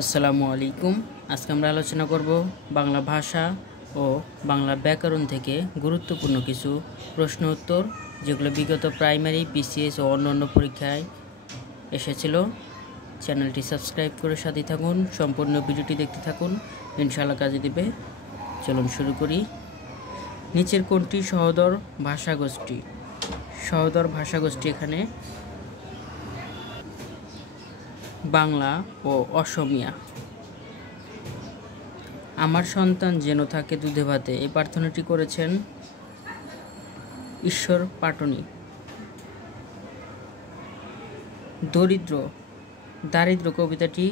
আসসালামু আলাইকুম। আজকে আমরা আলোচনা করব বাংলা ভাষা ও বাংলা ব্যাকরণ থেকে গুরুত্বপূর্ণ কিছু প্রশ্ন উত্তর, যেগুলো বিগত প্রাইমারি, বিসিএস ও অন্যান্য পরীক্ষায় এসেছিল। চ্যানেলটি সাবস্ক্রাইব করে সাথে থাকুন, সম্পূর্ণ ভিডিওটি দেখতে থাকুন, ইনশাআল্লাহ কাজে দিবে। চলুন শুরু করি। নিচের কোনটি সহোদর ভাষাগোষ্ঠী? সহোদর ভাষাগোষ্ঠী এখানে বাংলা ও অসমিয়া। আমার সন্তান যেন থাকে দুধে ভাতে, এই প্রার্থনাটি করেছেন ঈশ্বর পাটনি। দারিদ্র কবিতাটি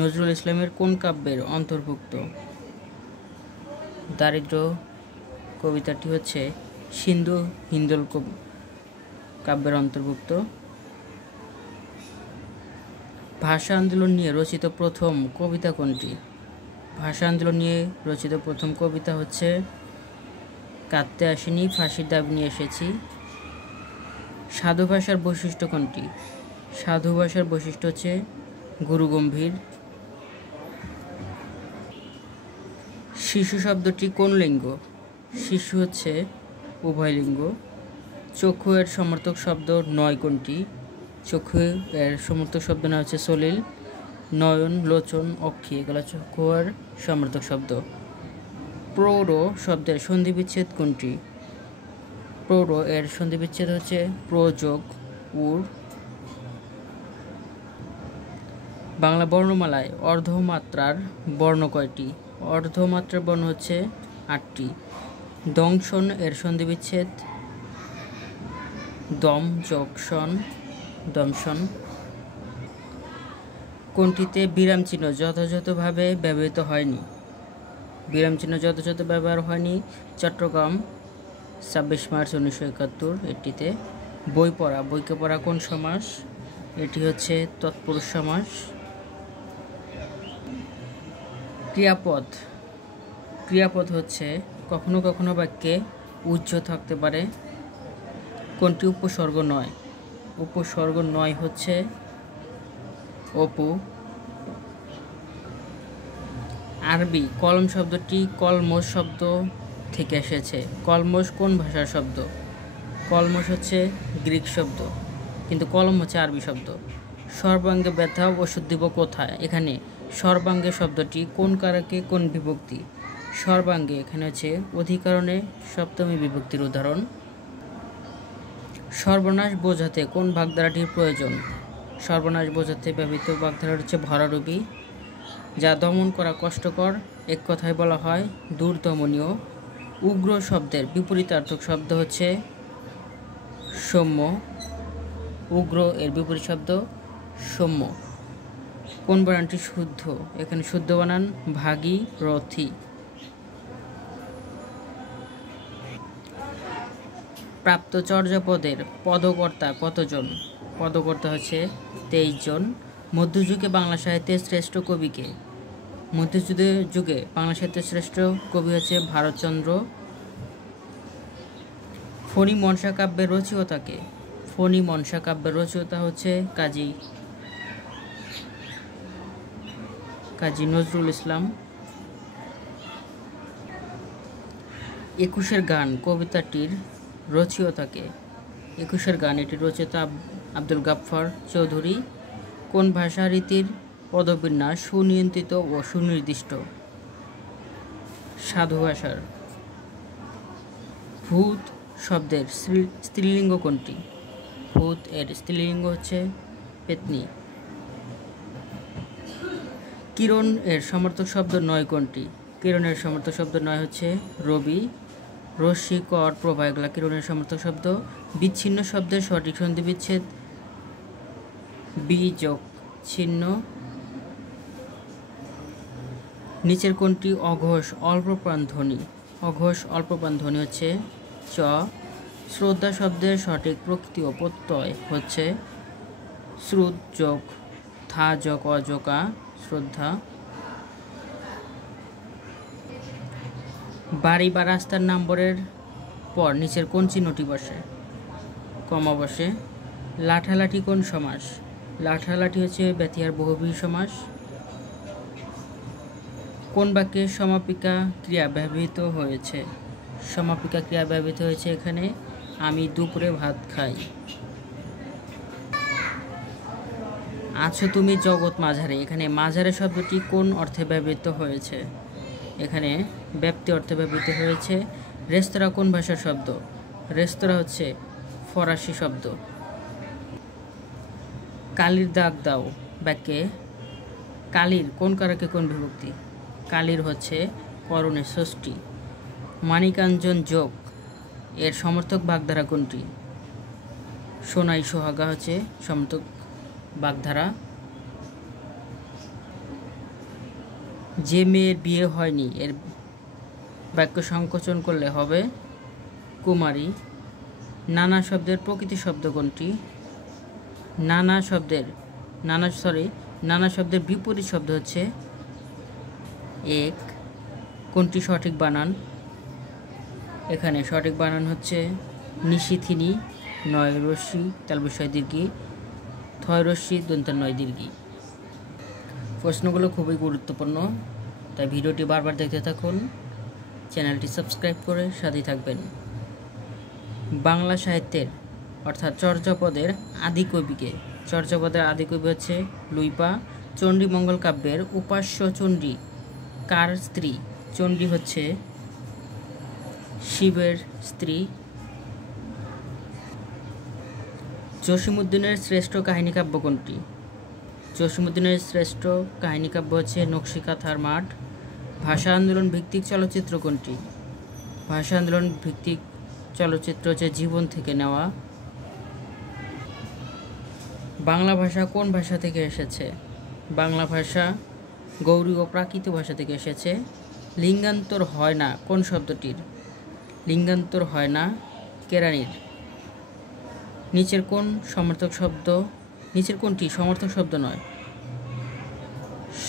নজরুল ইসলামের কোন কাব্যের অন্তর্ভুক্ত? দারিদ্র কবিতাটি হচ্ছে সিন্ধু হিন্দোল কাব্যের অন্তর্ভুক্ত। ভাষা আন্দোলন নিয়ে রচিত প্রথম কবিতা কোনটি? ভাষা আন্দোলন নিয়ে রচিত প্রথম কবিতা হচ্ছে কাঁদতে আসিনি, ফাঁসির দাবি নিয়ে এসেছি। সাধু ভাষার বৈশিষ্ট্য কোনটি? সাধু ভাষার বৈশিষ্ট্য হচ্ছে গুরুগম্ভীর। শিশু শব্দটি কোন লিঙ্গ? শিশু হচ্ছে উভয় লিঙ্গ। চক্ষু এর সমর্থক শব্দ নয় কোনটি? চক্ষু এর সমর্থক শব্দ না হচ্ছে সলিল। নয়ন, লোচন, অক্ষি এগুলো চক্ষু এর সমর্থক শব্দ। প্রৌঢ় শব্দের সন্ধিবিচ্ছেদ কোনটি? প্রৌঢ় এর সন্ধিবিচ্ছেদ হচ্ছে প্রযোগ উর। বাংলা বর্ণমালায় অর্ধমাত্রার বর্ণ কয়টি? অর্ধমাত্রার বর্ণ হচ্ছে 8টি। দংশন এর সন্ধিবিচ্ছেদ দম যোগ শন, দংশন। কোনটিতে বিরাম চিহ্ন যথাযথভাবে ব্যবহৃত হয়নি? বিরাম চিহ্ন যথাযথ ব্যবহার হয়নি চট্টগ্রাম 26 মার্চ 1971 এটিতে। বইকে পড়া কোন সমাস? এটি হচ্ছে তৎপুরুষ সমাস। ক্রিয়াপদ হচ্ছে কখনো কখনো বাক্যে উচ্চ থাকতে পারে। কোনটি উপসর্গ নয়? উপসর্গ নয় হচ্ছে অপু। আরবি কলম শব্দটি কলমস শব্দ থেকে এসেছে। কলমস কোন ভাষার শব্দ? কলমস হচ্ছে গ্রিক শব্দ, কিন্তু কলম হচ্ছে আরবি শব্দ। সর্বাঙ্গে ব্যথা ওষুধ দিব কোথায়? এখানে সর্বাঙ্গে শব্দটি কোন কারকে কোন বিভক্তি? সর্বাঙ্গে এখানে হচ্ছে অধিকরণে সপ্তমী বিভক্তির উদাহরণ। সর্বনাশ বোঝাতে কোন বাগধারাটির প্রয়োজন? সর্বনাশ বোঝাতে ব্যবহৃত বাগধারা হচ্ছে ভরাডুবি। যা দমন করা কষ্টকর, এক কথায় বলা হয় দুর্দমনীয়। উগ্র শব্দের বিপরীতার্থক শব্দ হচ্ছে সৌম্য। উগ্র এর বিপরীত শব্দ সৌম্য। কোন বানানটি শুদ্ধ? এখানে শুদ্ধ বানান ভাগী রথী। প্রাপ্ত চর্যাপদের পদকর্তা কতজন? পদকর্তা হচ্ছে 23 জন। মধ্যযুগে বাংলা সাহিত্যের শ্রেষ্ঠ কবিকে? মধ্যযুগে বাংলা সাহিত্যের শ্রেষ্ঠ কবি হচ্ছে ভারতচন্দ্র। ফণী মনসা কাব্যের রচয়িতাকে? ফণী মনসা কাব্যের রচয়িতা হচ্ছে কাজী নজরুল ইসলাম। 21-এর গান কবিতাটির রচয়িতাকে? 21-এর গান এটির রচয়িতা আব্দুল গাফফার চৌধুরী। কোন ভাষা রীতির পদবিন্যাস সুনিয়ন্ত্রিত ও সুনির্দিষ্ট? সাধু ভাষার। ভূত শব্দের স্ত্রীলিঙ্গ কোনটি? ভূত এর স্ত্রীলিঙ্গ হচ্ছে পেতনি। কিরণ এর সমর্থক শব্দ নয় কোনটি? কিরণের সমর্থক শব্দ নয় হচ্ছে রবি। রশ্মি, কর, প্রভা এগুলা কিরণের সমর্থক শব্দ। বিচ্ছিন্ন শব্দের সঠিক সন্ধি বিচ্ছেদ বি যোগ ছিন্ন। নিচের কোনটি অঘোষ অল্পপ্রাণ ধ্বনি? অঘোষ অল্পপ্রাণ ধ্বনি হচ্ছে চ। শ্রদ্ধা শব্দের সঠিক প্রকৃতি ও প্রত্যয় হচ্ছে শ্রুত যোগ থা যোগ অযোগা, শ্রদ্ধা। বাড়ি বা রাস্তার নম্বরের পর নিচের কোন চিহ্নটি বসে? কমা বসে। লাঠালাঠি কোন সমাস? লাঠালাঠি হচ্ছে ব্যতিহার বহুব্রীহি সমাস। কোন বাক্যে সমাপিকা ক্রিয়া ব্যবহৃত হয়েছে? সমাপিকা ক্রিয়া ব্যবহৃত হয়েছে এখানে আমি দুপুরে ভাত খাই। আছো তুমি জগৎ মাঝারে, এখানে মাঝারে শব্দটি কোন অর্থে ব্যবহৃত হয়েছে? এখানে ব্যাপ্তি অর্থে ব্যবহৃত হয়েছে। রেস্তোরাঁ কোন ভাষার শব্দ? রেস্তোরাঁ হচ্ছে ফরাসি শব্দ। কালির দাগ দাও বাক্যে কালির কোন কারকে কোন বিভক্তি? কালির হচ্ছে করণের ষষ্ঠী। মানিকাঞ্জন যোগ এর সমর্থক বাগধারা কোনটি? সোনাই সোহাগা হচ্ছে সমর্থক বাগধারা। যে মেয়ের বিয়ে হয়নি এর বাক্য সংকোচন করলে হবে কুমারী। নানা শব্দের প্রকৃতি শব্দ কোনটি? নানা শব্দের বিপরীত শব্দ হচ্ছে এক। কোনটি সঠিক বানান? এখানে সঠিক বানান হচ্ছে নিশিথিনী, নয় রশ্মি তালবস্যয় দীর্ঘি, থয় রশ্মি দন্তের নয় দীর্ঘি। প্রশ্নগুলো খুবই গুরুত্বপূর্ণ, তাই ভিডিওটি বারবার দেখতে থাকুন। চ্যানেলটি সাবস্ক্রাইব করে সাথেই থাকবেন। বাংলা সাহিত্যের অর্থাৎ চর্যাপদের আদিকবিকে? চর্যাপদের আদিকবি হচ্ছে লুইপা। চণ্ডীমঙ্গল কাব্যের উপাস্য চণ্ডী কার স্ত্রী? চণ্ডী হচ্ছে শিবের স্ত্রী। জসীমউদ্দীনের শ্রেষ্ঠ কাহিনী কাব্য কোনটি? জসীমউদ্দীনের শ্রেষ্ঠ কাহিনী কাব্য হচ্ছে নকশিকাঁথার মাঠ। ভাষা আন্দোলন ভিত্তিক চলচ্চিত্র কোনটি? ভাষা আন্দোলন ভিত্তিক চলচ্চিত্র হচ্ছে জীবন থেকে নেওয়া। বাংলা ভাষা কোন ভাষা থেকে এসেছে? বাংলা ভাষা গৌড়ী ও প্রাকৃত ভাষা থেকে এসেছে। লিঙ্গান্তর হয় না কোন শব্দটির? লিঙ্গান্তর হয় না কেরানির। নিচের কোনটি সমর্থক শব্দ নয়?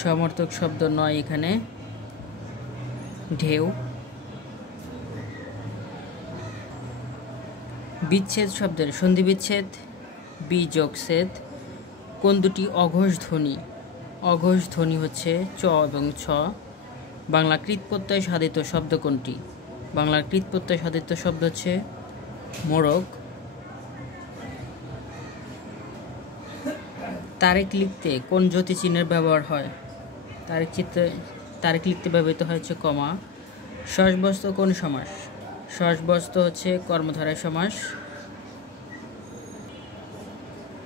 সমর্থক শব্দ নয় এখানে ঢেউ। বিচ্ছেদ শব্দের সন্ধি বিচ্ছেদ বি যোগ ছেদ। কোন দুটি অঘোষ ধ্বনি? অঘোষ ধ্বনি হচ্ছে চ এবং ছ। বাংলা কৃৎপ্রত্যয় সাধিত শব্দ কোনটি? বাংলার কৃৎপ্রত্যয় সাধিত শব্দ হচ্ছে মোড়ক। তারিখ লিখতে কোন জ্যোতিচিহ্নের ব্যবহার হয়? তারিখ লিখতে ব্যবহৃত হচ্ছে কমা। সসবস্ত কোন সমাস? সসবস্ত হচ্ছে কর্মধারয় সমাস।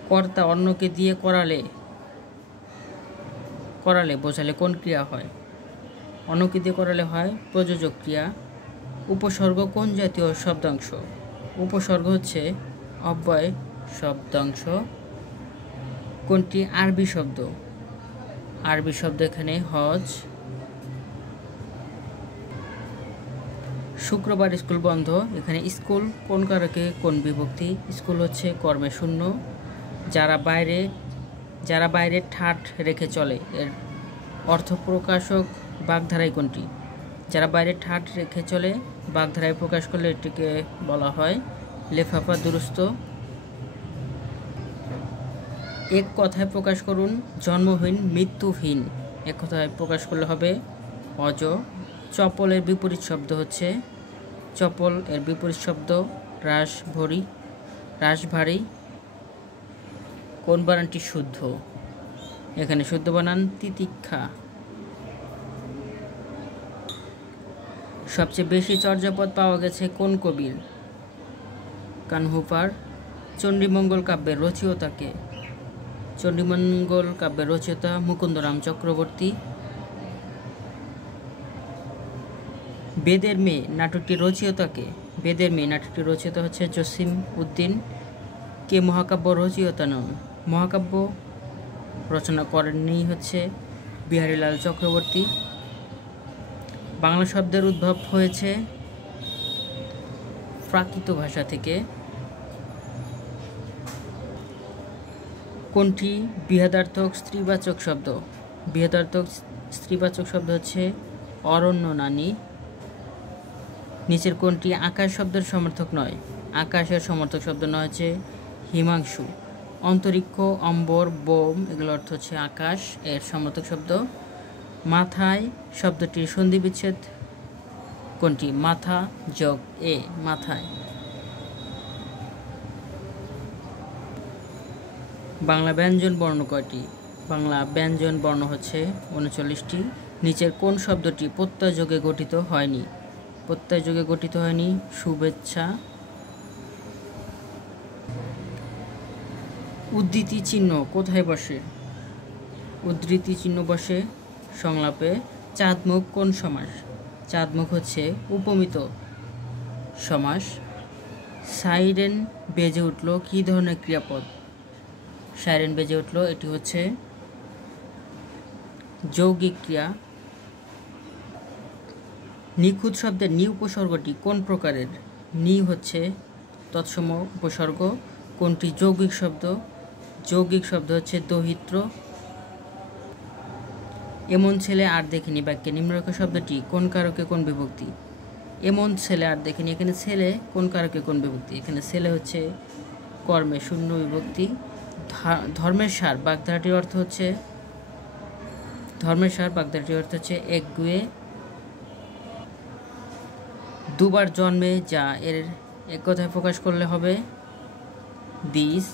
কর্তা অন্যকে দিয়ে করালে বোঝালে কোন ক্রিয়া হয়? অন্যকে দিয়ে করালে হয় প্রযোজক ক্রিয়া। উপসর্গ কোন জাতীয় শব্দাংশ? উপসর্গ হচ্ছে অব্যয় শব্দাংশ। কোনটি আরবি শব্দ? আরবি শব্দ এখানে হজ। শুক্রবার স্কুল বন্ধ, এখানে স্কুল কোন কারকে কোন বিভক্তি? স্কুল হচ্ছে কর্মে শূন্য। যারা বাইরে ঠাট রেখে চলে এর অর্থপ্রকাশক বাগধারায় কোনটি? যারা বাইরে ঠাট রেখে চলে বাগধারায় প্রকাশ করলে এটিকে বলা হয় লেফাফা দুরস্ত। এক কথায় প্রকাশ করুন জন্মহীন মৃত্যুহীন। এক কথায় প্রকাশ করলে হবে অজ। চপলের বিপরীত শব্দ হচ্ছে চপল এর বিপরীত শব্দ রাশভারী। কোন বানানটি শুদ্ধ? এখানে শুদ্ধ বানান তিতিক্ষা। সবচেয়ে বেশি চর্যাপদ পাওয়া গেছে কোন কবির? কানহুপার। চণ্ডীমঙ্গল কাব্যের রচয়িতাকে? চণ্ডীমঙ্গল কাব্যের রচয়িতা মুকুন্দরাম চক্রবর্তী। বেদের মেয়ে নাটকটির রচয়িতাকে? বেদের মেয়ে নাটকটির রচয়িতা হচ্ছে জসীমউদ্দীন। কে মহাকাব্য রচয়িতা নন? মহাকাব্য রচনা করেননি হচ্ছে বিহারীলাল চক্রবর্তী। বাংলা শব্দের উদ্ভব হয়েছে প্রাকৃত ভাষা থেকে। কোনটি বৃহদার্থক স্ত্রীবাচক শব্দ? বৃহদার্থক স্ত্রীবাচক শব্দ হচ্ছে অরণ্য নানী। নিচের কোনটি আকাশ শব্দের সমর্থক নয়? আকাশের সমর্থক শব্দ নয় হচ্ছে হিমাংশু। অন্তরিক্ষ, অম্বর, বোম এগুলো অর্থ হচ্ছে আকাশ, এর সমর্থক শব্দ মাথায় শব্দটির সন্ধিবিচ্ছেদ কোনটি? মাথা যোগ এ, মাথায়। বাংলা ব্যঞ্জন বর্ণ কয়টি? বাংলা ব্যঞ্জন বর্ণ হচ্ছে 39টি। নিচের কোন শব্দটি প্রত্যয় যোগে গঠিত হয়নি? প্রত্যয় যোগে গঠিত হয়নি। শুভেচ্ছা। উদ্ধৃতি চিহ্ন কোথায় বসে? উদ্ধৃতি চিহ্ন বসে সংলাপে। চাঁদমুখ কোন সমাস? চাঁদমুখ হচ্ছে উপমিত সমাস। সাইরেন বেজে উঠল কী ধরনের ক্রিয়াপদ? সাইরেন বেজে উঠল, এটি হচ্ছে যৌগিক ক্রিয়া। নিখুঁত শব্দের নি উপসর্গটি কোন প্রকারের? নি হচ্ছে তৎসম উপসর্গ। কোনটি যৌগিক শব্দ? যৌগিক শব্দ হচ্ছে দহিত্র। এমন ছেলে আর দেখিনি বাক্যে নিম্নরেখা শব্দটি কোন কারকে কোন বিভক্তি? এমন ছেলে আর দেখিনি, এখানে ছেলে কোন কারকে কোন বিভক্তি? এখানে ছেলে হচ্ছে কর্মে শূন্য বিভক্তি। ধর্মের সার বাগধারাটির অর্থ হচ্ছে, ধর্মের সার বাগধারাটির অর্থ হচ্ছে একগুয়ে। দুবার জন্মে যা, এর এক কথায় প্রকাশ করলে হবে দিস।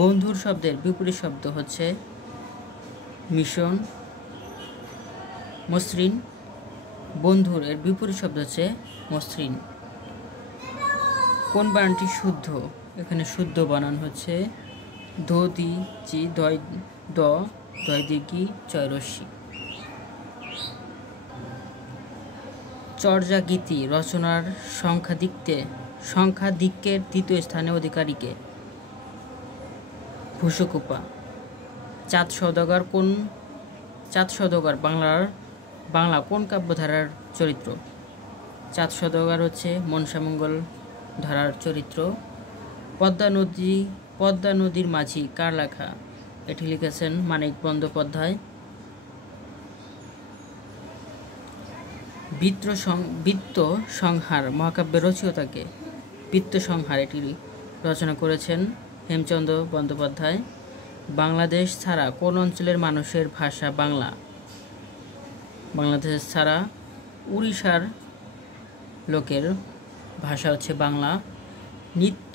বন্ধুর শব্দের বিপরীত শব্দ হচ্ছে মিশন। মসৃণ, বন্ধুর এর বিপরীত শব্দ হচ্ছে মসৃণ। কোন বানানটি শুদ্ধ? এখানে শুদ্ধ বানান হচ্ছে দ দি চি দয় দ দয় দিঘি চয় রস্যি। চর্যাগীতি রচনার সংখ্যাধিক্যের দ্বিতীয় স্থানে অধিকারীকে? ভূষকুপা। চাঁদ সওদাগর বাংলা কোন কাব্যধারার চরিত্র? চাঁদ সওদাগর হচ্ছে মনসামঙ্গল ধারার চরিত্র। পদ্মা নদীর মাঝি কার লেখা? এটি লিখেছেন মানিক বন্দ্যোপাধ্যায়। বৃত্ত সংহার মহাকাব্যের রচয়িতাকে? বৃত্ত সংহার এটি রচনা করেছেন হেমচন্দ্র বন্দ্যোপাধ্যায়। বাংলাদেশ ছাড়া কোন অঞ্চলের মানুষের ভাষা বাংলা? বাংলাদেশ ছাড়া উড়িষ্যার লোকের ভাষা হচ্ছে বাংলা। নিত্য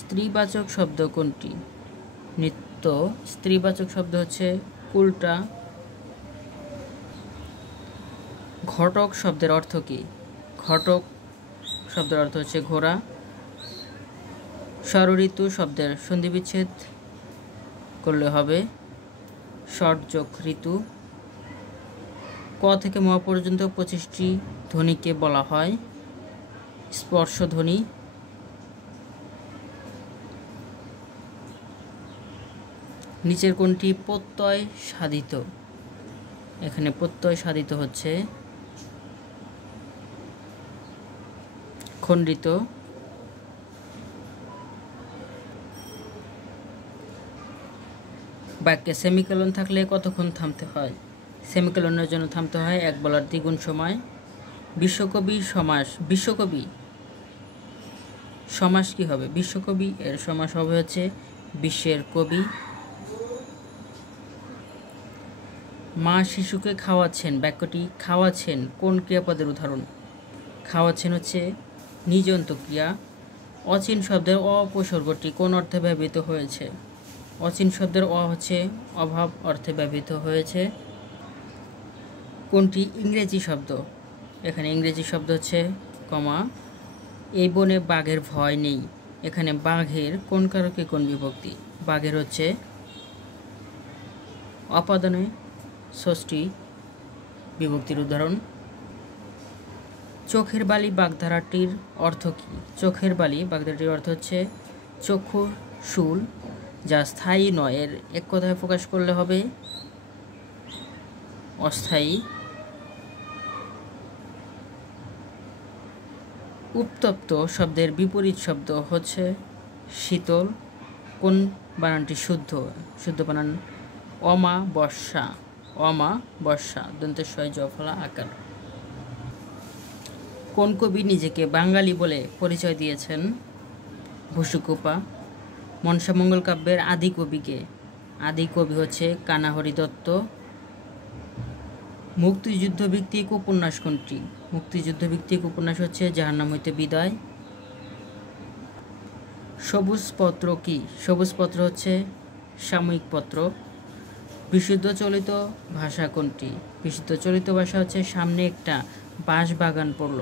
স্ত্রীবাচক শব্দ কোনটি? নিত্য স্ত্রীবাচক শব্দ হচ্ছে উল্টা। ঘটক শব্দের অর্থ কি? ঘটক শব্দের অর্থ হচ্ছে ঘোড়া। ষড়ঋতু শব্দের সন্ধিবিচ্ছেদ করলে হবে ষড় যোগ ঋতু। ক থেকে ম পর্যন্ত 25টি ধ্বনিকে বলা হয় স্পর্শধ্বনি। নিচের কোনটি প্রত্যয় সাধিত? এখানে প্রত্যয় সাধিত হচ্ছে খণ্ডিত। বাক্যে সেমিকোলন থাকলে কতক্ষণ থামতে হয়? সেমিকোলনের জন্য থামতে হয় 1 বলার দ্বিগুণ সময়। বিশ্বকবি সমাস কি হবে? বিশ্বকবি এর সমাস হবে হচ্ছে বিশ্বের কবি। মা শিশুকে খাওয়াচ্ছেন বাক্যটি খাওয়াচ্ছেন কোন ক্রিয়াপদের উদাহরণ? খাওয়াচ্ছেন হচ্ছে নিজন্ত ক্রিয়া। অচিন শব্দের উপসর্গটি কোন অর্থে ব্যবহৃত হয়েছে? অচিন শব্দের হচ্ছে অভাব অর্থে ব্যবহৃত হয়েছে। কোনটি ইংরেজি শব্দ? এখানে ইংরেজি শব্দ হচ্ছে কমা। এই বনে বাঘের ভয় নেই, এখানে বাঘের কোন কারকে কোন বিভক্তি? বাঘের হচ্ছে অপাদানে ষষ্ঠী বিভক্তির উদাহরণ। চোখের বালি বাগধারাটির অর্থ কি? চোখের বালি বাগধারাটির অর্থ হচ্ছে চক্ষুর শুল, যা স্থায়ী নয়, এর এক কথায় প্রকাশ করলে হবে অস্থায়ী। উত্তপ্ত শব্দের বিপরীত শব্দ হচ্ছে শীতল। কোন বানানটি শুদ্ধ? শুদ্ধ বানান অমাবস্যা দন্তেশ্বয় জফলা আকার। কোন কবি নিজেকে বাঙালি বলে পরিচয় দিয়েছেন? ভূষকুপা। মনসামঙ্গল কাব্যের আদি কবি কে? আদি কবি হচ্ছে কানাহরি দত্ত। মুক্তিযুদ্ধ ভিত্তিক উপন্যাস কোনটি? মুক্তিযুদ্ধ ভিত্তিক উপন্যাস হচ্ছে জাহান্নাম হইতে বিদায়। সবুজ পত্র কি? সবুজ পত্র হচ্ছে সাময়িক পত্র। বিশুদ্ধ চলিত ভাষা কোনটি? বিশুদ্ধ চলিত ভাষা হচ্ছে সামনে একটা বাঁশ বাগান পড়ল।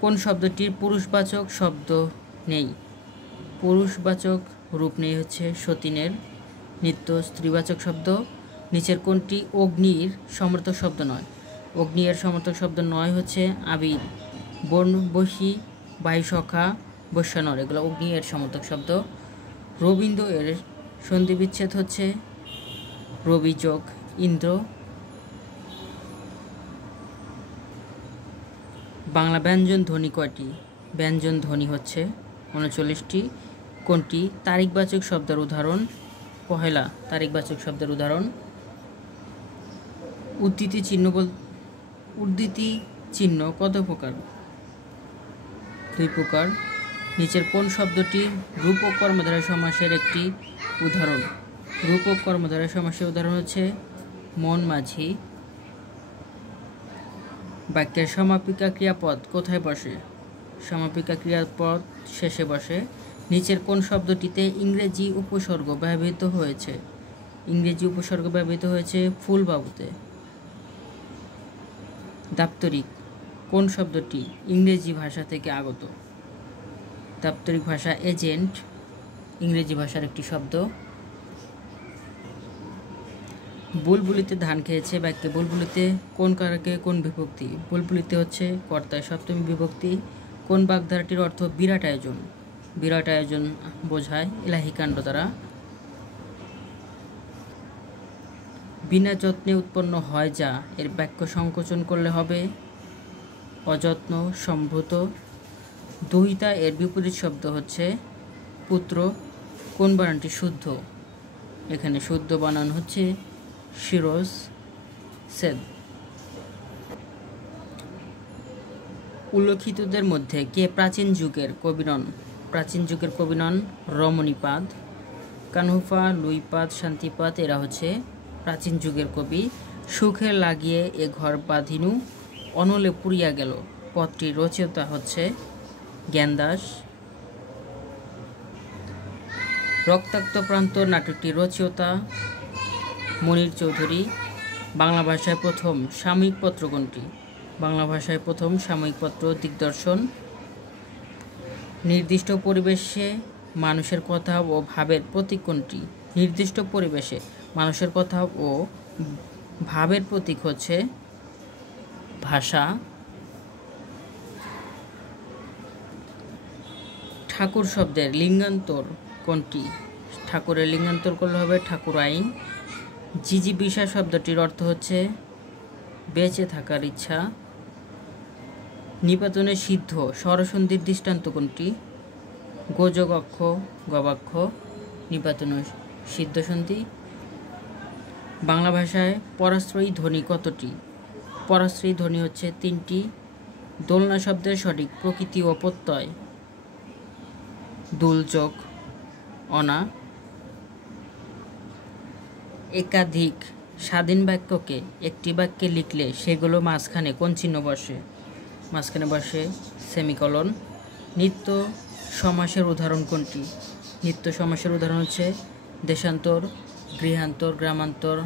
কোন শব্দটির পুরুষবাচক শব্দ নেই? পুরুষবাচক রূপ নেই হচ্ছে সতীনের। নিত্য স্ত্রীবাচক শব্দ। নিচের কোনটি অগ্নির সমর্থক শব্দ নয়? অগ্নি এর সমর্থক শব্দ নয় হচ্ছে আবির, বন, বসি, বায়ুসখা, বৈশ্যানর, এগুলো অগ্নি এর সমর্থক শব্দ। রবীন্দ্র এর সন্ধি বিচ্ছেদ হচ্ছে রবি যোগ ইন্দ্র। বাংলা ব্যঞ্জন ধ্বনি কয়টি? ব্যঞ্জন ধ্বনি হচ্ছে 39টি। কোনটি তারিখবাচক শব্দের উদাহরণ? পহেলা তারিখবাচক শব্দের উদাহরণ। উদ্ধৃতি চিহ্ন কত প্রকার? 2 প্রকার। নিচের কোন শব্দটি রূপক কর্মধারয় সমাসের একটি উদাহরণ? রূপক কর্মধারয় সমাসের উদাহরণ হচ্ছে মন মাঝি। বাক্যের সমাপিকা ক্রিয়াপদ কোথায় বসে? সমাপিকা ক্রিয়াপদ শেষে বসে। নিচের কোন শব্দটিতে ইংরেজি উপসর্গ ব্যবহৃত হয়েছে? ইংরেজি উপসর্গ ব্যবহৃত হয়েছে ফুল বাবুতে। দাপ্তরিক কোন শব্দটি ইংরেজি ভাষা থেকে আগত? দাপ্তরিক ভাষা এজেন্ট ইংরেজি ভাষার একটি শব্দ। বুলবুলিতে ধান খেয়েছে বাক্যে বুলবুলিতে কোন কারকে কোন বিভক্তি? বুলবুলিতে হচ্ছে কর্তায় সপ্তমী বিভক্তি। কোন বাগধারাটির অর্থ বিরাট আয়োজন? বিরাট আয়োজন বোঝায় ইলাহি কাণ্ড দ্বারা। বিনা যত্নে উৎপন্ন হয় যা, এর বাক্য সংকোচন করলে হবে অযত্ন, সম্ভূত। দুহিতা এর বিপরীত শব্দ হচ্ছে পুত্র। কোন বানানটি শুদ্ধ? এখানে শুদ্ধ বানান হচ্ছে শিরোজ সেদ। উল্লেখিতদের মধ্যে কে প্রাচীন যুগের কবি নন? প্রাচীন যুগের কবি নন রমণীপাদ, কানহুফা, লুইপাদ, শান্তিপাদ, এরা হচ্ছে প্রাচীন যুগের কবি। সুখে লাগিয়ে এ ঘর বাঁধিনু, অনলে পুড়িয়া গেল, পদটির রচয়িতা হচ্ছে জ্ঞানদাস। রক্তাক্ত প্রান্ত নাটকটির রচয়িতা মনির চৌধুরী। বাংলা ভাষায় প্রথম সাময়িক পত্র কোনটি? বাংলা ভাষায় প্রথম সাময়িক পত্র দিগদর্শন। নির্দিষ্ট পরিবেশে মানুষের কথা ও ভাবের প্রতীক কোনটি? নির্দিষ্ট পরিবেশে মানুষের কথা ও ভাবের প্রতীক হচ্ছে ভাষা। ঠাকুর শব্দের লিঙ্গান্তর কোনটি? ঠাকুরের লিঙ্গান্তর করলে হবে ঠাকুর আইন। জিজিবিষা শব্দটির অর্থ হচ্ছে বেঁচে থাকার ইচ্ছা। নিপাতনে সিদ্ধ স্বরসন্ধির দৃষ্টান্ত কোনটি? গোযোগ অক্ষ, গবাক্ষ, নিপাতনে সিদ্ধ সন্ধি। বাংলা ভাষায় পরাশ্রয়ী ধ্বনি কতটি? পরাশ্রয়ী ধ্বনি হচ্ছে 3টি। দোলনা শব্দের সঠিক প্রকৃতি ও প্রত্যয় দুল যোগ অনা। একাধিক স্বাধীন বাক্যকে একটি বাক্যে লিখলে সেগুলো মাঝখানে কোন চিহ্ন বসে? মাঝখানে বসে সেমিকলন। নিত্য সমাসের উদাহরণ কোনটি? নিত্য সমাসের উদাহরণ হচ্ছে দেশান্তর, গৃহান্তর, গ্রামান্তর,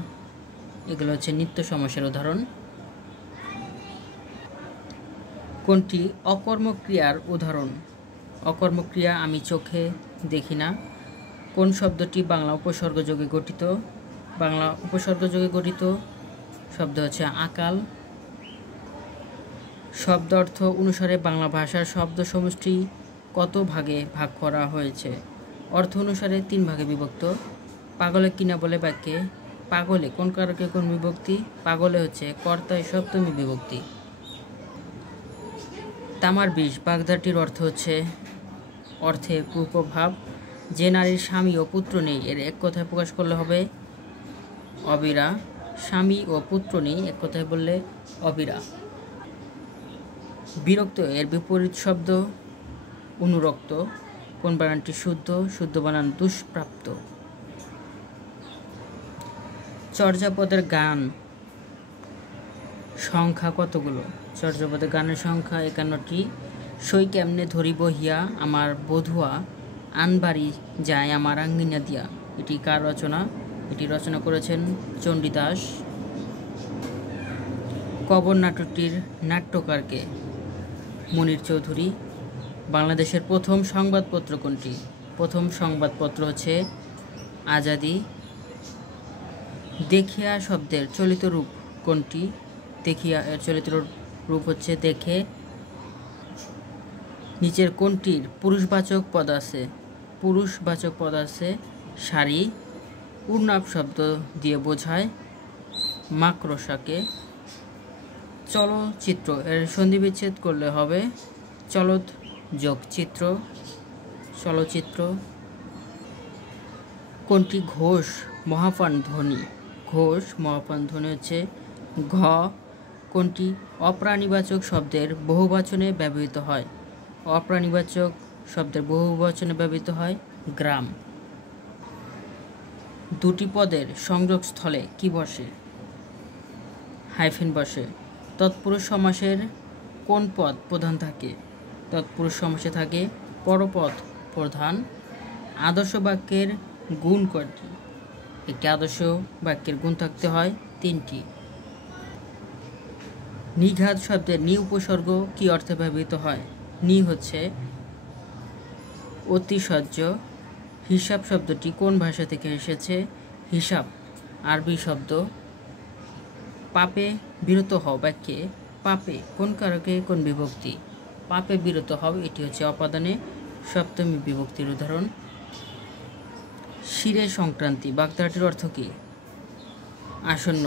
এগুলো হচ্ছে নিত্য সমাসের উদাহরণ। কোনটি অকর্মক্রিয়ার উদাহরণ? অকর্মক্রিয়া আমি চোখে দেখি না। কোন শব্দটি বাংলা উপসর্গযোগে গঠিত? বাংলা উপসর্গযোগে গঠিত শব্দ হচ্ছে আকাল। শব্দ অর্থ অনুসারে বাংলা ভাষার শব্দ সমষ্টি কত ভাগে ভাগ করা হয়েছে? অর্থ অনুসারে 3 ভাগে বিভক্ত। পাগলে কিনা বলে বাক্যে পাগলে কোন কারকে কোন বিভক্তি? পাগলে হচ্ছে কর্তায় সপ্তমী বিভক্তি। তামার বিষ বাগধাটির অর্থ হচ্ছে অর্থের কুপ্রভাব। যে নারীর স্বামী ও পুত্র নেই, এর এক কথায় প্রকাশ করলে হবে অবিরা। স্বামী ও পুত্র নেই, এক কথায় বললে অবিরা। বিরক্ত এর বিপরীত শব্দ অনুরক্ত। কোন বানানটি শুদ্ধ? শুদ্ধ বানান দুষ্প্রাপ্ত। চর্যাপদের গান সংখ্যা কতগুলো? চর্যাপদের গানের সংখ্যা 51টি। সই কেমনে ধরিব হিয়া আমার বধুয়া আনবাড়ি যায় আমার আঙ্গিনা দিয়া। এটি কার রচনা? এটি রচনা করেছেন চণ্ডীদাস। কবর নাটকটির নাট্যকারকে? মুনির চৌধুরী। বাংলাদেশের প্রথম সংবাদপত্র কোনটি? প্রথম সংবাদপত্র হচ্ছে আজাদী। দেখিয়া শব্দের চলিত রূপ কোনটি? দেখিয়া এর চলিত রূপ হচ্ছে দেখে। নিচের কোনটির পুরুষবাচক পদ আছে? পুরুষবাচক পদ আছে শাড়ি। উর্নাব শব্দ দিয়ে বোঝায় মাকড়সাকে। চলচ্চিত্র এর সন্ধিবিচ্ছেদ করলে হবে চলত যোগ চিত্র, চলচ্চিত্র। কোনটি ঘোষ মহাপান ধ্বনি? ঘোষ মহাপান ধ্বনি হচ্ছে ঘ। কোনটি অপ্রাণীবাচক শব্দের বহুবচনে ব্যবহৃত হয়? অপ্রাণীবাচক শব্দের বহুবচনে ব্যবহৃত হয় গ্রাম। দুটি পদের সংযোগস্থলে কি বসে? হাইফেন বসে। তৎপুরুষ সমাসের কোন পদ প্রধান থাকে? তৎপুরুষ সমাসে থাকে পরপদ প্রধান। আদর্শ বাক্যের গুণ কয়টি? একটি আদর্শ বাক্যের গুণ থাকতে হয় 3টি। নিঘাত শব্দের নি উপসর্গ কি অর্থে ব্যবহৃত হয়? নি হচ্ছে অতিশয্য। হিসাব শব্দটি কোন ভাষা থেকে এসেছে? হিসাব আরবি শব্দ। পাপে বিরত হও বাক্যে পাপে কোন কারকে কোন বিভক্তি? পাপে বিরত হও এটি হচ্ছে অপাদানে সপ্তমী বিভক্তির উদাহরণ। শিরে সংক্রান্তি বাগধারাটির অর্থ কী? আসন্ন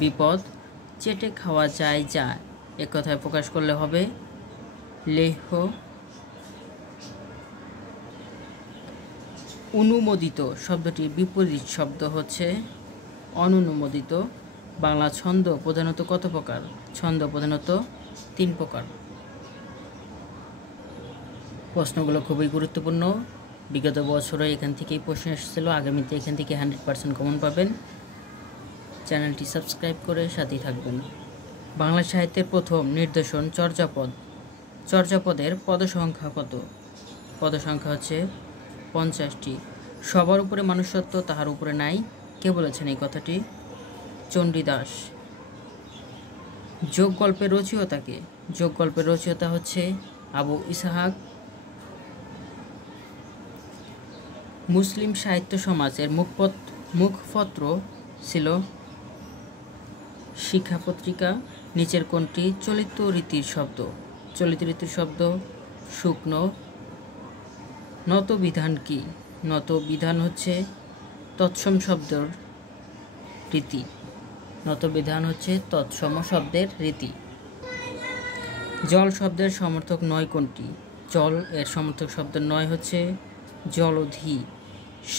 বিপদ। চেটে খাওয়া যায় যায় একথায় প্রকাশ করলে হবে লেহ। অনুমোদিত শব্দটির বিপরীত শব্দ হচ্ছে অনুমোদিত। বাংলা ছন্দ প্রধানত কত প্রকার? ছন্দ প্রধানত 3 প্রকার। প্রশ্নগুলো খুবই গুরুত্বপূর্ণ। বিগত বছরে এখান থেকেই প্রশ্ন এসেছিল, আগামীতে এখান থেকে 100% কমন পাবেন। চ্যানেলটি সাবস্ক্রাইব করে সাথেই থাকবেন। বাংলা সাহিত্যের প্রথম নিদর্শন চর্যাপদ। চর্যাপদের পদসংখ্যা কত? পদসংখ্যা হচ্ছে 50টি। সবার উপরে মনুষ্যত্ব তাহার উপরে নাই, কে বলেছেন এই কথাটি? চণ্ডীদাস। যোগ গল্পের রচয়িতাকে? যোগ গল্পের রচয়িতা হচ্ছে আবু ইসহাক। মুসলিম সাহিত্য সমাজের মুখপত্র ছিল শিক্ষা পত্রিকা। নিচের কোনটি চলিত রীতির শব্দ? চলিত রীতির শব্দ শুকনো। নত বিধান কি? নত বিধান হচ্ছে তৎসম শব্দের রীতি। নত বিধান হচ্ছে তৎসম শব্দের রীতি। জল শব্দের সমর্থক নয় কোনটি? জল এর সমর্থক শব্দ নয় হচ্ছে জলধি।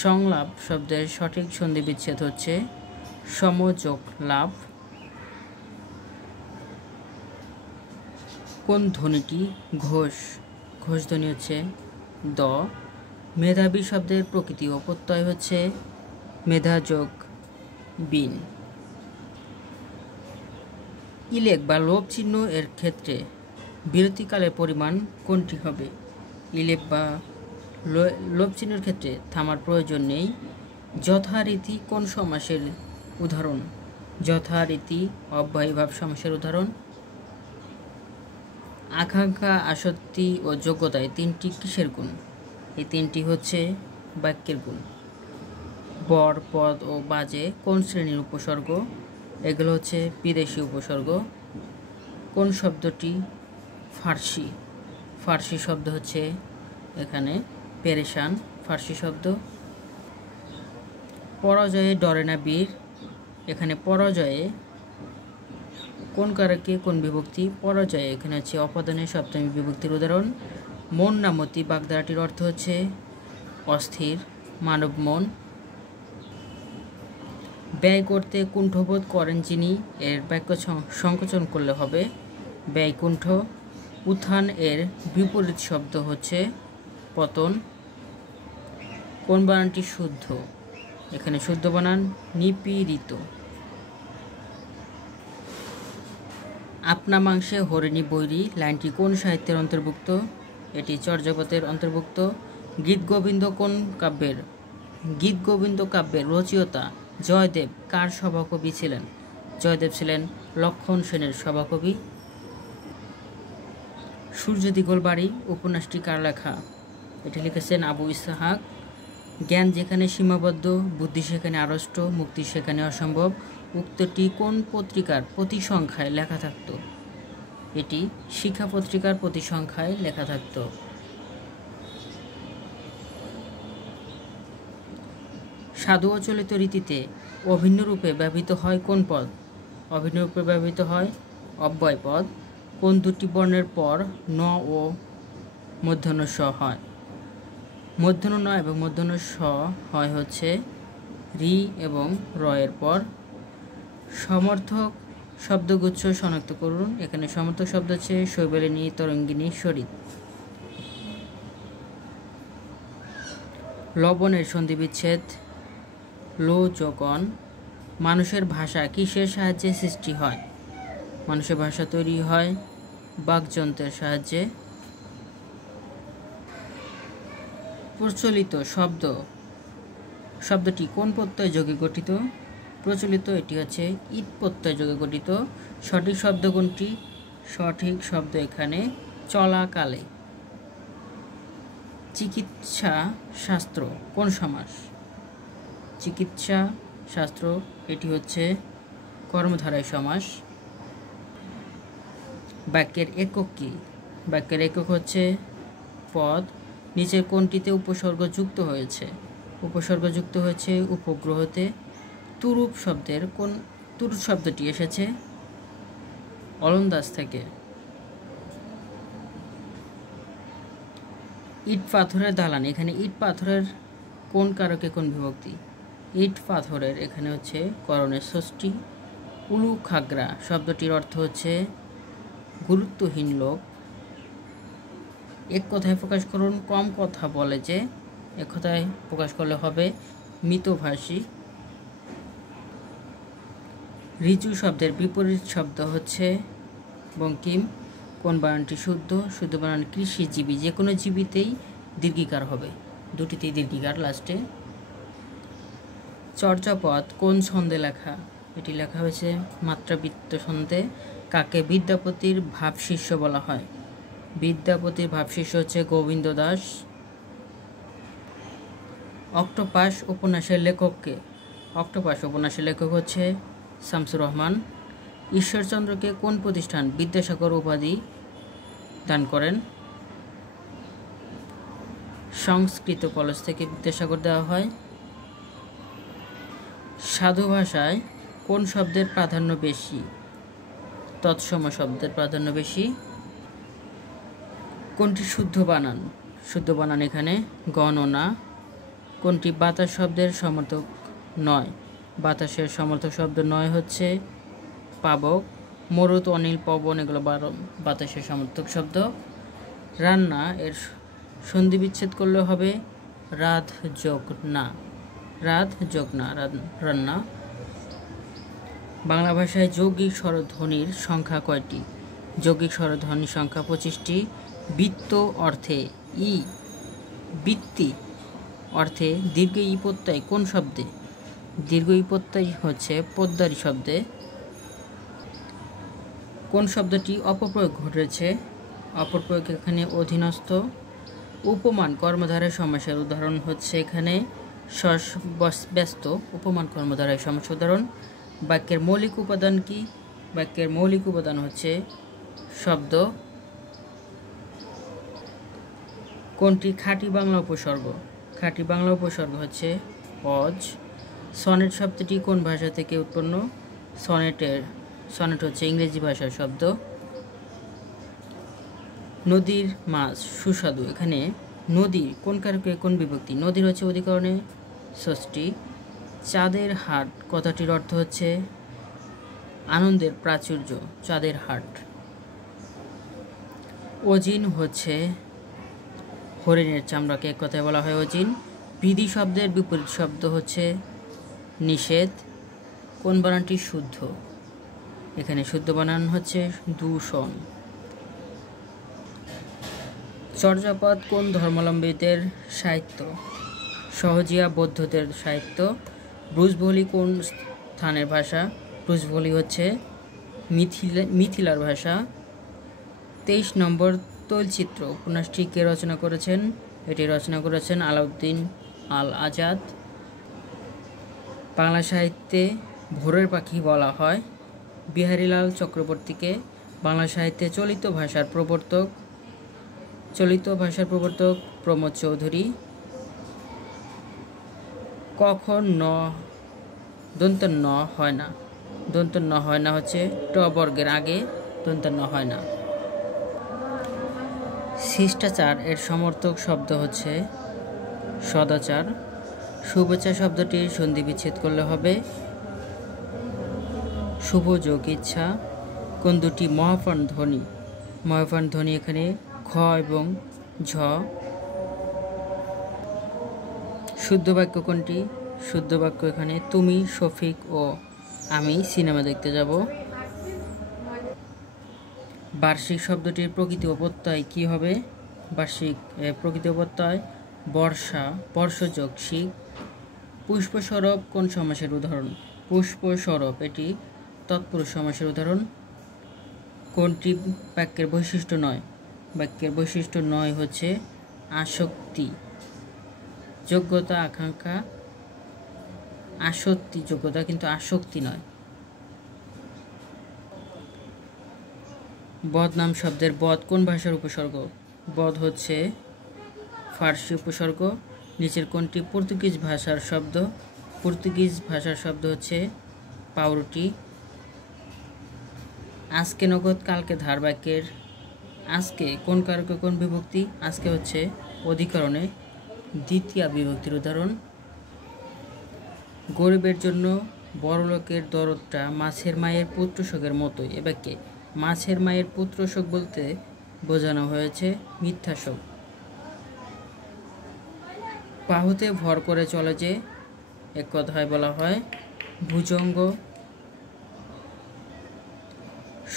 সংলাপ শব্দের সঠিক সন্ধিবিচ্ছেদ হচ্ছে সমযোগ লাভ। কোন ধ্বনিটি ঘোষ? ঘোষ ধ্বনি হচ্ছে দ। মেধাবী শব্দের প্রকৃতি ও প্রত্যয় হচ্ছে মেধা যোগ বিন। ইলেক বা লোপ চিহ্ন এর ক্ষেত্রে বিরতিকালের পরিমাণ কোনটি হবে? ইলেক বা লোপ চিহ্নের ক্ষেত্রে থামার প্রয়োজন নেই। যথারীতি কোন সমাসের উদাহরণ? যথারীতি অব্যয়ীভাব সমাসের উদাহরণ। আকাঙ্ক্ষা আসক্তি ও যোগ্যতায় 3টি কিসের গুণ? এই 3টি হচ্ছে বাক্যের গুণ। বর পদ ও বাজে কোন শ্রেণীর উপসর্গ? এগুলো হচ্ছে বিদেশি উপসর্গ। কোন শব্দটি ফার্সি? ফার্সি শব্দ হচ্ছে এখানে পেরেশান, ফার্সি শব্দ। পরাজয়ে ডরে না বীর, এখানে পরাজয়ে কোন কারকে কোন বিভক্তি? পরাজয়ে এখানে হচ্ছে অপাদানে সপ্তমী বিভক্তির উদাহরণ। মন না মতি বাগধারাটির অর্থ হচ্ছে অস্থির মানব মন। ব্যয় করতে কুণ্ঠবোধ করেন যিনি, এর বাক্য সংকোচন করলে হবে ব্যয়কুণ্ঠ। উত্থান এর বিপরীত শব্দ হচ্ছে পতন। কোন বানানটি শুদ্ধ? এখানে শুদ্ধ বানান নিপীড়িত। আপনা মাংসে হরিণী বৈরী লাইনটি কোন সাহিত্যের অন্তর্ভুক্ত? এটি চর্যাপদের অন্তর্ভুক্ত। গীতগোবিন্দ কোন কাব্যের? গীতগোবিন্দ কাব্যের রচয়িতা জয়দেব কার সভাকবি ছিলেন? জয়দেব ছিলেন লক্ষণ সেনের সভাকবি। সূর্য দিগল বাড়ি উপন্যাসটি কার লেখা? এটি লিখেছেন আবু ইসহাক। জ্ঞান যেখানে সীমাবদ্ধ, বুদ্ধি সেখানে আড়ষ্ট, মুক্তি সেখানে অসম্ভব, উক্তটি কোন পত্রিকার প্রতি সংখ্যায় লেখা থাকত? এটি শিক্ষা পত্রিকার প্রতি সংখ্যায় লেখা থাকত। সাধু ও চলিত রীতিতে অভিন্ন রূপে ব্যবহৃত হয় কোন পদ? অভিন্ন রূপে ব্যবহৃত হয় অব্যয় পদ। কোন দুটি বর্ণের পর ন ও মূর্ধন্য স হয়? মূর্ধন্য ন এবং মূর্ধন্য স হয় হচ্ছে রি এবং র এর পর। সমর্থক শব্দগুচ্ছ শনাক্ত করুন। এখানে সমর্থক শব্দ হচ্ছে শৈবালিনী, তরঙ্গিনী, সরিত। লবণের সন্ধিবিচ্ছেদ লোচকন। মানুষের ভাষা কিসের সাহায্যে সৃষ্টি হয়? মানুষের ভাষা তৈরি হয় বাকযন্ত্রের সাহায্যে। প্রচলিত শব্দটি কোন প্রত্যয় যোগে গঠিত? প্রচলিত এটি হচ্ছে ইট প্রত্যয় যোগে গঠিত। সঠিক শব্দ কোনটি? সঠিক শব্দ এখানে চলাকালে। চিকিৎসা শাস্ত্র কোন সমাস? চিকিৎসা শাস্ত্র এটি হচ্ছে কর্মধারয় সমাস। বাক্যের একক কি? বাক্যের একক হচ্ছে পদ। নিচের কোনটিতে উপসর্গ যুক্ত হয়েছে? উপসর্গ যুক্ত হয়েছে উপগ্রহতে। তুরুপ শব্দটি এসেছে অলন্দাজ থেকে। ইট পাথরের দালান, এখানে ইট পাথরের কোন কারকে কোন বিভক্তি? ইট পাথরের এখানে হচ্ছে করণের ষষ্ঠী। উলু খাগড়া শব্দটির অর্থ হচ্ছে গুরুত্বহীন লোক। এক কথায় প্রকাশ করুন, কম কথা বলে যে। এক কথায় প্রকাশ করলে হবে মিতভাষী। ঋজু শব্দের বিপরীত শব্দ হচ্ছে বঙ্কিম। কোন বানানটি শুদ্ধ? শুদ্ধ বানান কৃষিজীবী। যে কোনো জীবিতেই দীর্ঘিকার হবে, দুটিতেই দীর্ঘিকার লাস্টে। চর্যাপদ কোন ছন্দে লেখা? এটি লেখা হয়েছে মাত্রাবৃত্ত ছন্দে। কাকে বিদ্যাপতির ভাবশিষ্য বলা হয়? বিদ্যাপতির ভাবশিষ্য হচ্ছে গোবিন্দ দাস। অক্টোপাস উপন্যাসের লেখককে? অক্টোপাস উপন্যাসের লেখক হচ্ছে শামসুর রহমান। ঈশ্বরচন্দ্রকে কোন প্রতিষ্ঠান বিদ্যাসাগর উপাধি দান করেন? সংস্কৃত কলেজ থেকে বিদ্যাসাগর দেওয়া হয়। সাধু ভাষায় কোন শব্দের প্রাধান্য বেশি? তৎসম শব্দের প্রাধান্য বেশি। কোনটি শুদ্ধ বানান? শুদ্ধ বানান এখানে গণনা। কোনটি বাতাস শব্দের সমর্থক নয়? বাতাসের সমর্থক শব্দ নয় হচ্ছে পাবক। মরুত, অনিল, পবন এগুলো বাতাসের সমর্থক শব্দ। রান্না এর সন্ধি বিচ্ছেদ করলে হবে রাধ যোগ না। রাধ যোগ না, রান্না। বাংলা ভাষায় যৌগিক স্বরধ্বনির সংখ্যা কয়টি? যৌগিক স্বরধ্বনির সংখ্যা 25টি। বৃত্ত অর্থে ই, বৃত্তি অর্থে দীর্ঘ ই প্রত্যয় কোন শব্দে? দীর্ঘ ই প্রত্যয় হচ্ছে পোদ্দারি শব্দে। কোন শব্দটি অপপ্রয়োগ ঘটেছে? অপপ্রয়োগ এখানে অধীনস্থ। উপমান কর্মধারয় সমাসের উদাহরণ হচ্ছে এখানে ব্যস্ত। উপমান কর্মধারয় সমাসের উদাহরণ। বাক্যের মৌলিক উপাদান কি? বাক্যের মৌলিক উপাদান হচ্ছে শব্দ। কোনটি খাঁটি বাংলা উপসর্গ? খাঁটি বাংলা উপসর্গ হচ্ছে অজ। সনেট শব্দটি কোন ভাষা থেকে উৎপন্ন? সনেট হচ্ছে ইংরেজি ভাষার শব্দ। নদীর মাছ সুস্বাদু, এখানে নদী কোন কারকে কোন বিভক্তি? নদীর হচ্ছে অধিকরণে ষষ্ঠী। চাঁদের হাট কথাটির অর্থ হচ্ছে আনন্দের প্রাচুর্য, চাঁদের হাট। অজিন হচ্ছে হরিণের চামড়াকে এক কথায় বলা হয় অজিন। বিধি শব্দের বিপরীত শব্দ হচ্ছে নিষেধ। কোন বানানটি শুদ্ধ? এখানে শুদ্ধ বানান হচ্ছে দূষণ। চর্যাপদ কোন ধর্মাবলম্বীদের সাহিত্য? সহজিয়া বৌদ্ধদের সাহিত্য। ব্রুজবলি কোন স্থানের ভাষা? ব্রুজবলি হচ্ছে মিথিলার ভাষা। 23 নম্বর তৈলচিত্র উপন্যাসটি কে রচনা করেছেন? এটি রচনা করেছেন আলাউদ্দিন আল আজাদ। বাংলা সাহিত্যে ভোরের পাখি বলা হয় বিহারীলাল চক্রবর্তীকে। বাংলা সাহিত্যে চলিত ভাষার প্রবর্তক প্রমোদ চৌধুরী। কখন দন্ত ন হয় না? দন্ত ন হয় না হচ্ছে ট বর্গের আগে দন্ত ন হয় না। শিষ্টাচার এর সমর্থক শব্দ হচ্ছে সদাচার। শুভেচ্ছা শব্দটির সন্ধি বিচ্ছেদ করলে হবে শুভ যোগ ইচ্ছা। কোন দুটি মহাফন ধ্বনি? মহাফন ধ্বনি এখানে খ এবং ঝ। শুদ্ধ বাক্য কোনটি? শুদ্ধ বাক্য এখানে তুমি, শফিক ও আমি সিনেমা দেখতে যাব। বার্ষিক শব্দটির প্রকৃতি ও প্রত্যয় কি হবে? বার্ষিক প্রকৃতি ও প্রত্যয় বর্ষা, বর্ষযোগ শিক। পুষ্পসরব কোন সমাসের উদাহরণ? পুষ্পসরব এটি তৎপুরুষ সমাসের উদাহরণ। কোনটি বাক্যের বৈশিষ্ট্য নয়? বাক্যের বৈশিষ্ট্য নয় হচ্ছে আসক্তি। যোগ্যতা, আকাঙ্ক্ষা, আসক্তি যোগ্যতা কিন্তু আসক্তি নয়। বদনাম শব্দের বদ কোন ভাষার উপসর্গ? বদ হচ্ছে ফার্সি উপসর্গ। নিচের কোনটি পর্তুগিজ ভাষার শব্দ? পর্তুগিজ ভাষার শব্দ হচ্ছে পাউরুটি। আজকে নগদ কালকে ধার বাক্যের আজকে কোন কারকে কোন বিভক্তি? আজকে হচ্ছে অধিকরণে দ্বিতীয় বিভক্তির উদাহরণ। গরিবের জন্য বড়লোকের দরদটা মাছের মায়ের পুত্রশোকের মতোই। এ বাক্যে মাছের মায়ের পুত্রশোক বলতে বোঝানো হয়েছে মিথ্যা শোক। বাহুতে ভর করে চলে যে এক কথায় বলা হয় ভুজঙ্গ।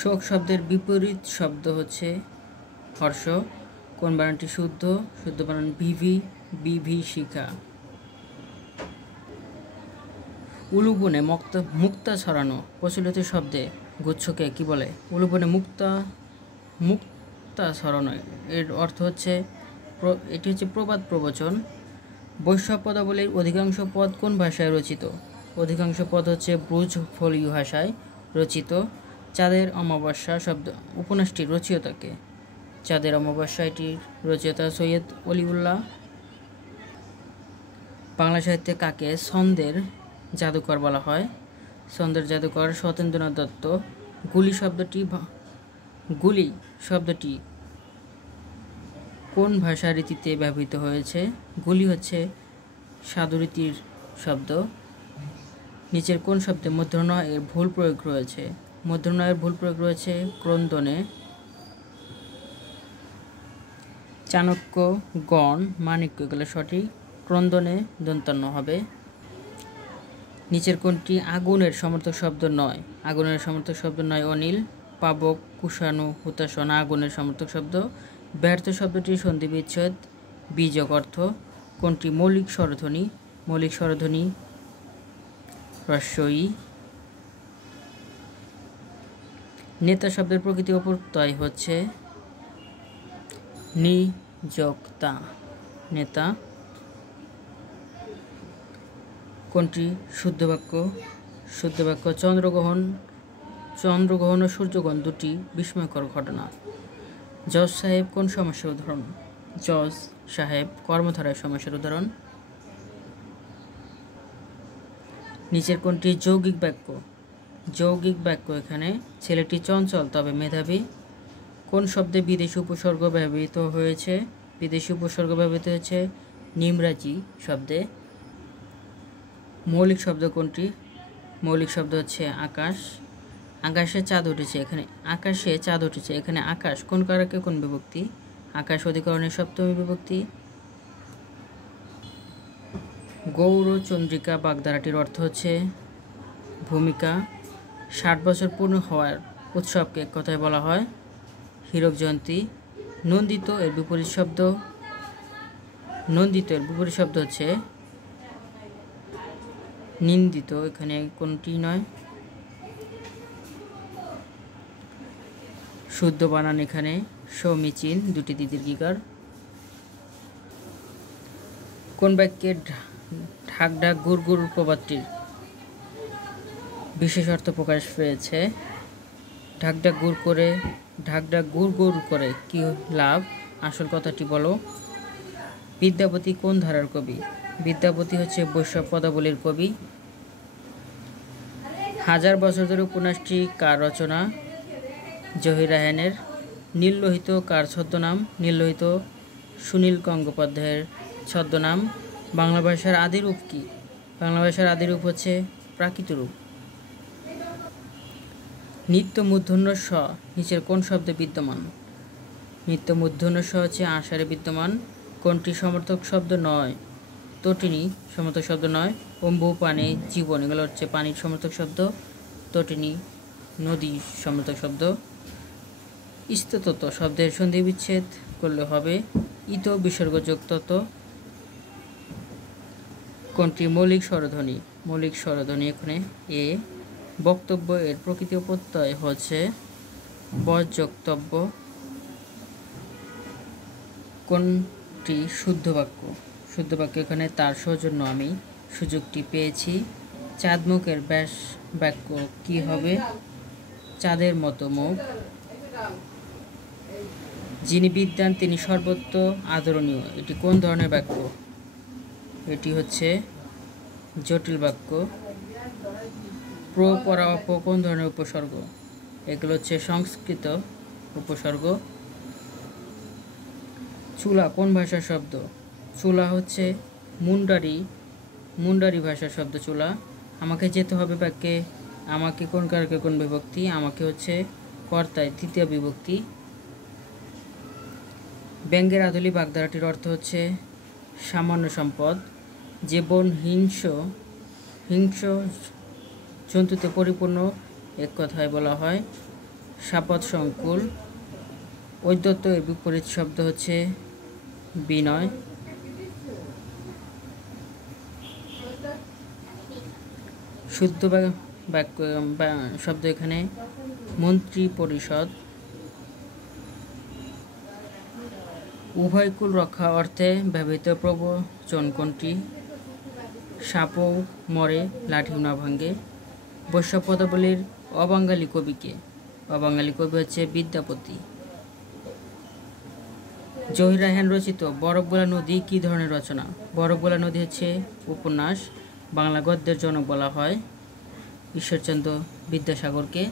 শোক শব্দের বিপরীত শব্দ হচ্ছে হর্ষ। কোন বানানটি শুদ্ধ? শুদ্ধ বানান বিভীষিকা। উলুবনে মুক্তা ছড়ানো প্রচলিত শব্দে গুচ্ছকে কি বলে? উলুবনে মুক্তা ছড়ানো এর অর্থ হচ্ছে এটি হচ্ছে প্রবাদ প্রবচন। বৈষ্ণব পদাবলীর অধিকাংশ পদ কোন ভাষায় রচিত? অধিকাংশ পদ হচ্ছে ব্রুজফলীয় ভাষায় রচিত। চাঁদের অমাবস্যা শব্দ উপন্যাসটির রচয়িতাকে? চাঁদের অমাবস্যা এটির রচয়িতা সৈয়দ অলিউল্লাহ। বাংলা সাহিত্যে কাকে ছন্দের জাদুকর বলা হয়? ছন্দের জাদুকর সত্যেন্দ্রনাথ দত্ত। গুলি শব্দটি কোন ভাষা রীতিতে ব্যবহৃত হয়েছে? গুলি হচ্ছে সাধুরীতির শব্দ। নিচের কোন শব্দে মূর্ধন্য এর ভুল প্রয়োগ রয়েছে? মূর্ধন্য এর ভুল প্রয়োগ রয়েছে ক্রন্দনে। চাণক্য, গণ, মাণিক্য এগুলো সঠিক। ক্রন্দনে দন্তান্ন হবে। নিচের কোনটি আগুনের সমর্থক শব্দ নয়? আগুনের সমর্থক শব্দ নয় অনিল। পাবক, কুষাণু, হুতাশনা আগুনের সমর্থক শব্দ। ব্যর্থ শব্দটি সন্ধি বিচ্ছেদ বীজক অর্থ। কোনটি মৌলিক স্বরধ্বনি? মৌলিক স্বরধ্বনি হ্রস্ব ই। নেতা শব্দের প্রকৃতি ও প্রত্যয় হচ্ছে নিযোক্তা, নেতা। কোনটি শুদ্ধ বাক্য? শুদ্ধ বাক্য চন্দ্রগ্রহণ ও সূর্যগ্রহণ দুটি বিস্ময়কর ঘটনা। জজ সাহেব কোন সমস্যার উদাহরণ? জজ সাহেব কর্মধারয় সমস্যার উদাহরণ। নিচের কোনটি যৌগিক বাক্য? যৌগিক বাক্য এখানে ছেলেটি চঞ্চল তবে মেধাবী। কোন শব্দে বিদেশি উপসর্গ ব্যবহৃত হয়েছে? বিদেশি উপসর্গ ব্যবহৃত হয়েছে নিমরাজি শব্দে। মৌলিক শব্দ কোনটি? মৌলিক শব্দ হচ্ছে আকাশ। আকাশে চাঁদ উঠেছে এখানে আকাশে চাঁদ উঠেছে এখানে আকাশ কোন কারকে কোন বিভক্তি? আকাশ অধিকরণের সপ্তমী বিভক্তি। গৌরচন্দ্রিকা বাগধারাটির অর্থ হচ্ছে ভূমিকা। 60 বছর পূর্ণ হওয়ার উৎসবকে এক কথায় বলা হয় হীরক জয়ন্তী। নন্দিত এর বিপরীত শব্দ হচ্ছে নিন্দিত, এখানে কোনটি নয়। শুদ্ধ বানান এখানে সমীচীন, দুটি দীর্ঘিকার। কোন বাক্যে ঢাক ঢাক গুড় গুড় প্রবাদটির বিশেষ অর্থ প্রকাশ পেয়েছে? ঢাক ঢাক গুড় গুড় করে কি লাভ, আসল কথাটি বলো। বিদ্যাপতি কোন ধারার কবি? বিদ্যাপতি হচ্ছে বৈষ্ণব পদাবলীর কবি। 1000 বছর ধরে উপন্যাসটি কার রচনা? জহির রায়হানের। নীললোহিত কার ছদ্মনাম? নীললোহিত সুনীল গঙ্গোপাধ্যায়ের ছদ্মনাম। বাংলা ভাষার আদি রূপ কি? বাংলা ভাষার আদি রূপ হচ্ছে প্রাকৃত রূপ। নিত্য মূর্ধন্য স নিচের কোন শব্দে বিদ্যমান? নিত্য মূর্ধন্য স হচ্ছে আষাঢ়ে বিদ্যমান। কোনটি সমর্থক শব্দ নয়? তটিনী সমর্থক শব্দ নয়। অম্বু, পানি, জীবন এগুলো হচ্ছে পানির সমর্থক শব্দ। তটিনী নদী সমর্থক শব্দ। ইস্ততত শব্দের সন্ধি বিচ্ছেদ করলে হবে ইত বিসর্গযোগ তত। কোনটি মৌলিক স্বরধ্বনি? মৌলিক স্বরধ্বনি এখানে এ। বক্তব্য এর প্রকৃতি ও প্রত্যয় হচ্ছে বজ্যোক্তব্য। কোনটি শুদ্ধ বাক্য? শুদ্ধ বাক্য এখানে তার সৌজন্য আমি সুযোগটি পেয়েছি। চাঁদমুখের ব্যাস বাক্য কি হবে? চাঁদের মতো মুখ। যিনি বিদ্বান তিনি সর্বত্র আদরণীয়, এটি কোন ধরনের বাক্য? এটি হচ্ছে জটিল বাক্য। প্র, পরা, অপ কোন ধরনের উপসর্গ? এগুলো হচ্ছে সংস্কৃত উপসর্গ। চুলা কোন ভাষার শব্দ? চুলা হচ্ছে মুন্ডারি ভাষার শব্দ চুলা। আমাকে যেতে হবে বাক্যে আমাকে কোন কারকে কোন বিভক্তি? আমাকে হচ্ছে কর্তায় তৃতীয় বিভক্তি। ব্যঙ্গের আধুলি বাগধারাটির অর্থ হচ্ছে সামান্য সম্পদ। যে বন হিংস্র জন্তুতে পরিপূর্ণ এক কথায় বলা হয় সাপদ সংকুল। ঔদ্ধত্য এর বিপরীত শব্দ হচ্ছে বিনয়। শুদ্ধ বাক্য শব্দ এখানে মন্ত্রী পরিষদ। উভয়কুল রক্ষা অর্থে ব্যবহৃত প্রবচন কোনটি? সাপও মরে লাঠিও না ভাঙ্গে। বৈষ্ণব পদাবলীর অবাঙালি কবিকে? অবাঙালি কবি হচ্ছে বিদ্যাপতি। জহির রায়হান রচিত বরফগোলা নদী কি ধরনের রচনা? বরফগোলা নদী হচ্ছে উপন্যাস। বাংলা গদ্যের জনক বলা হয় ঈশ্বরচন্দ্র বিদ্যাসাগরকে।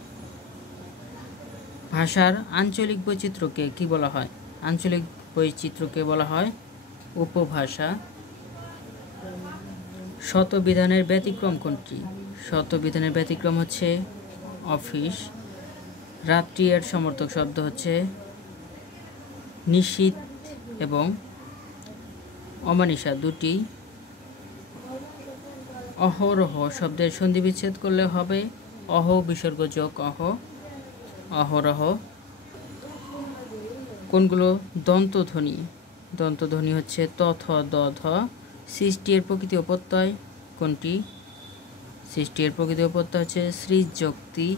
ভাষার আঞ্চলিক বৈচিত্র্যকে কি বলা হয়? আঞ্চলিক বৈচিত্র্যকে বলা হয় উপভাষা। শতবিধানের ব্যতিক্রম কোনটি? শতবিধানের ব্যতিক্রম হচ্ছে অফিস। রাত্রি এর সমর্থক শব্দ হচ্ছে নিশীথ এবং অমানিশা দুটি। অহরহ শব্দের সন্ধি বিচ্ছেদ করলে হবে অহ বিসর্গ যোগ অহ, অহরহ। কোনগুলো দন্তধ্বনি? দন্তধ্বনি হচ্ছে ত, থ, দ, ধ। সৃষ্টি এর প্রকৃতি ও প্রত্যয় কোনটি? সৃষ্টি এর প্রকৃতি ও প্রত্যয় হচ্ছে সৃজোক্তি।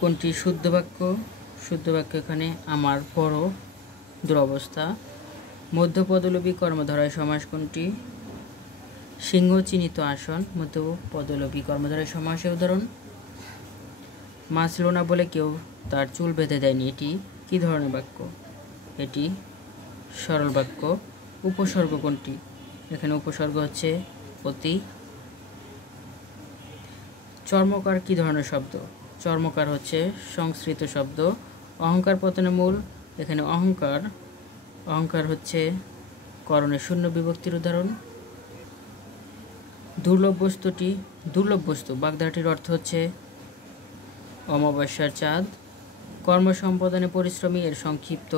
কোনটি শুদ্ধ বাক্য? শুদ্ধ বাক্য এখানে আমার বড় দুরবস্থা। মধ্যপদলোপী কর্মধারয় সমাস কোনটি? সিংহ চিহ্নিত আসন মধ্যপদলোপী কর্মধারয় সমাসের উদাহরণ। মা ছিল না বলে কেউ তার চুল বেঁধে দেয়নি, এটি কি ধরনের বাক্য? এটি সরল বাক্য। উপসর্গ কোনটি? এখানে উপসর্গ হচ্ছে অতি। চর্মকার কি ধরনের শব্দ? চর্মকার হচ্ছে সংস্কৃত শব্দ। অহংকার পতনের মূল? এখানে অহংকার হচ্ছে করণের শূন্য বিভক্তির উদাহরণ। দুর্লভ বস্তু বাগধারাটির অর্থ হচ্ছে অমাবস্যার চাঁদ। কর্ম সম্পাদনে পরিশ্রমী এর সংক্ষিপ্ত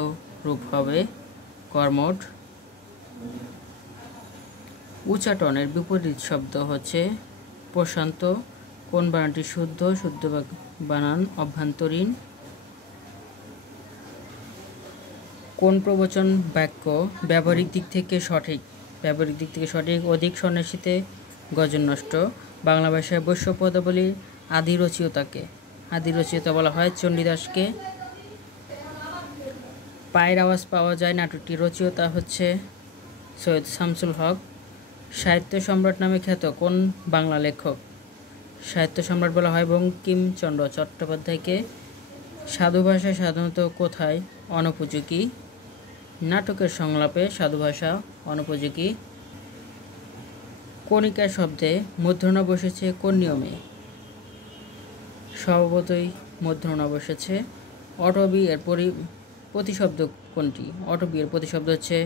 রূপ হবে কর্মঠ। উচাটনের বিপরীত শব্দ হচ্ছে প্রশান্ত। কোন বানানটি শুদ্ধ? শুদ্ধ বানান অভ্যন্তরীণ। কোন প্রবচন বাক্য ব্যবহারিক দিক থেকে সঠিক? ব্যবহারিক দিক থেকে সঠিক। অধিক সন্ন্যাসীতে গজন নষ্ট। বাংলা ভাষায় বৈশ্য পদাবলীর আদি রচয়িতাকে? আদি রচয়িতা বলা হয় চণ্ডীদাসকে। পায়ের আওয়াজ পাওয়া যায় নাটকটির রচয়িতা হচ্ছে সৈয়দ শামসুল হক। সাহিত্য সম্রাট নামে খ্যাত কোন বাংলা লেখক? সাহিত্য সম্রাট বলা হয় বঙ্কিমচন্দ্র চট্টোপাধ্যায়কে। সাধু ভাষা সাধারণত কোথায় অনুপযোগী? নাটকের সংলাপে সাধু ভাষা অনুপযোগী। কণিকা শব্দে মূর্ধন্য বসেছে কোন নিয়মে? স্বভাবতই মূর্ধন্য বসেছে। অটবি এর প্রতিশব্দ কোনটি? অটবি এর প্রতিশব্দ হচ্ছে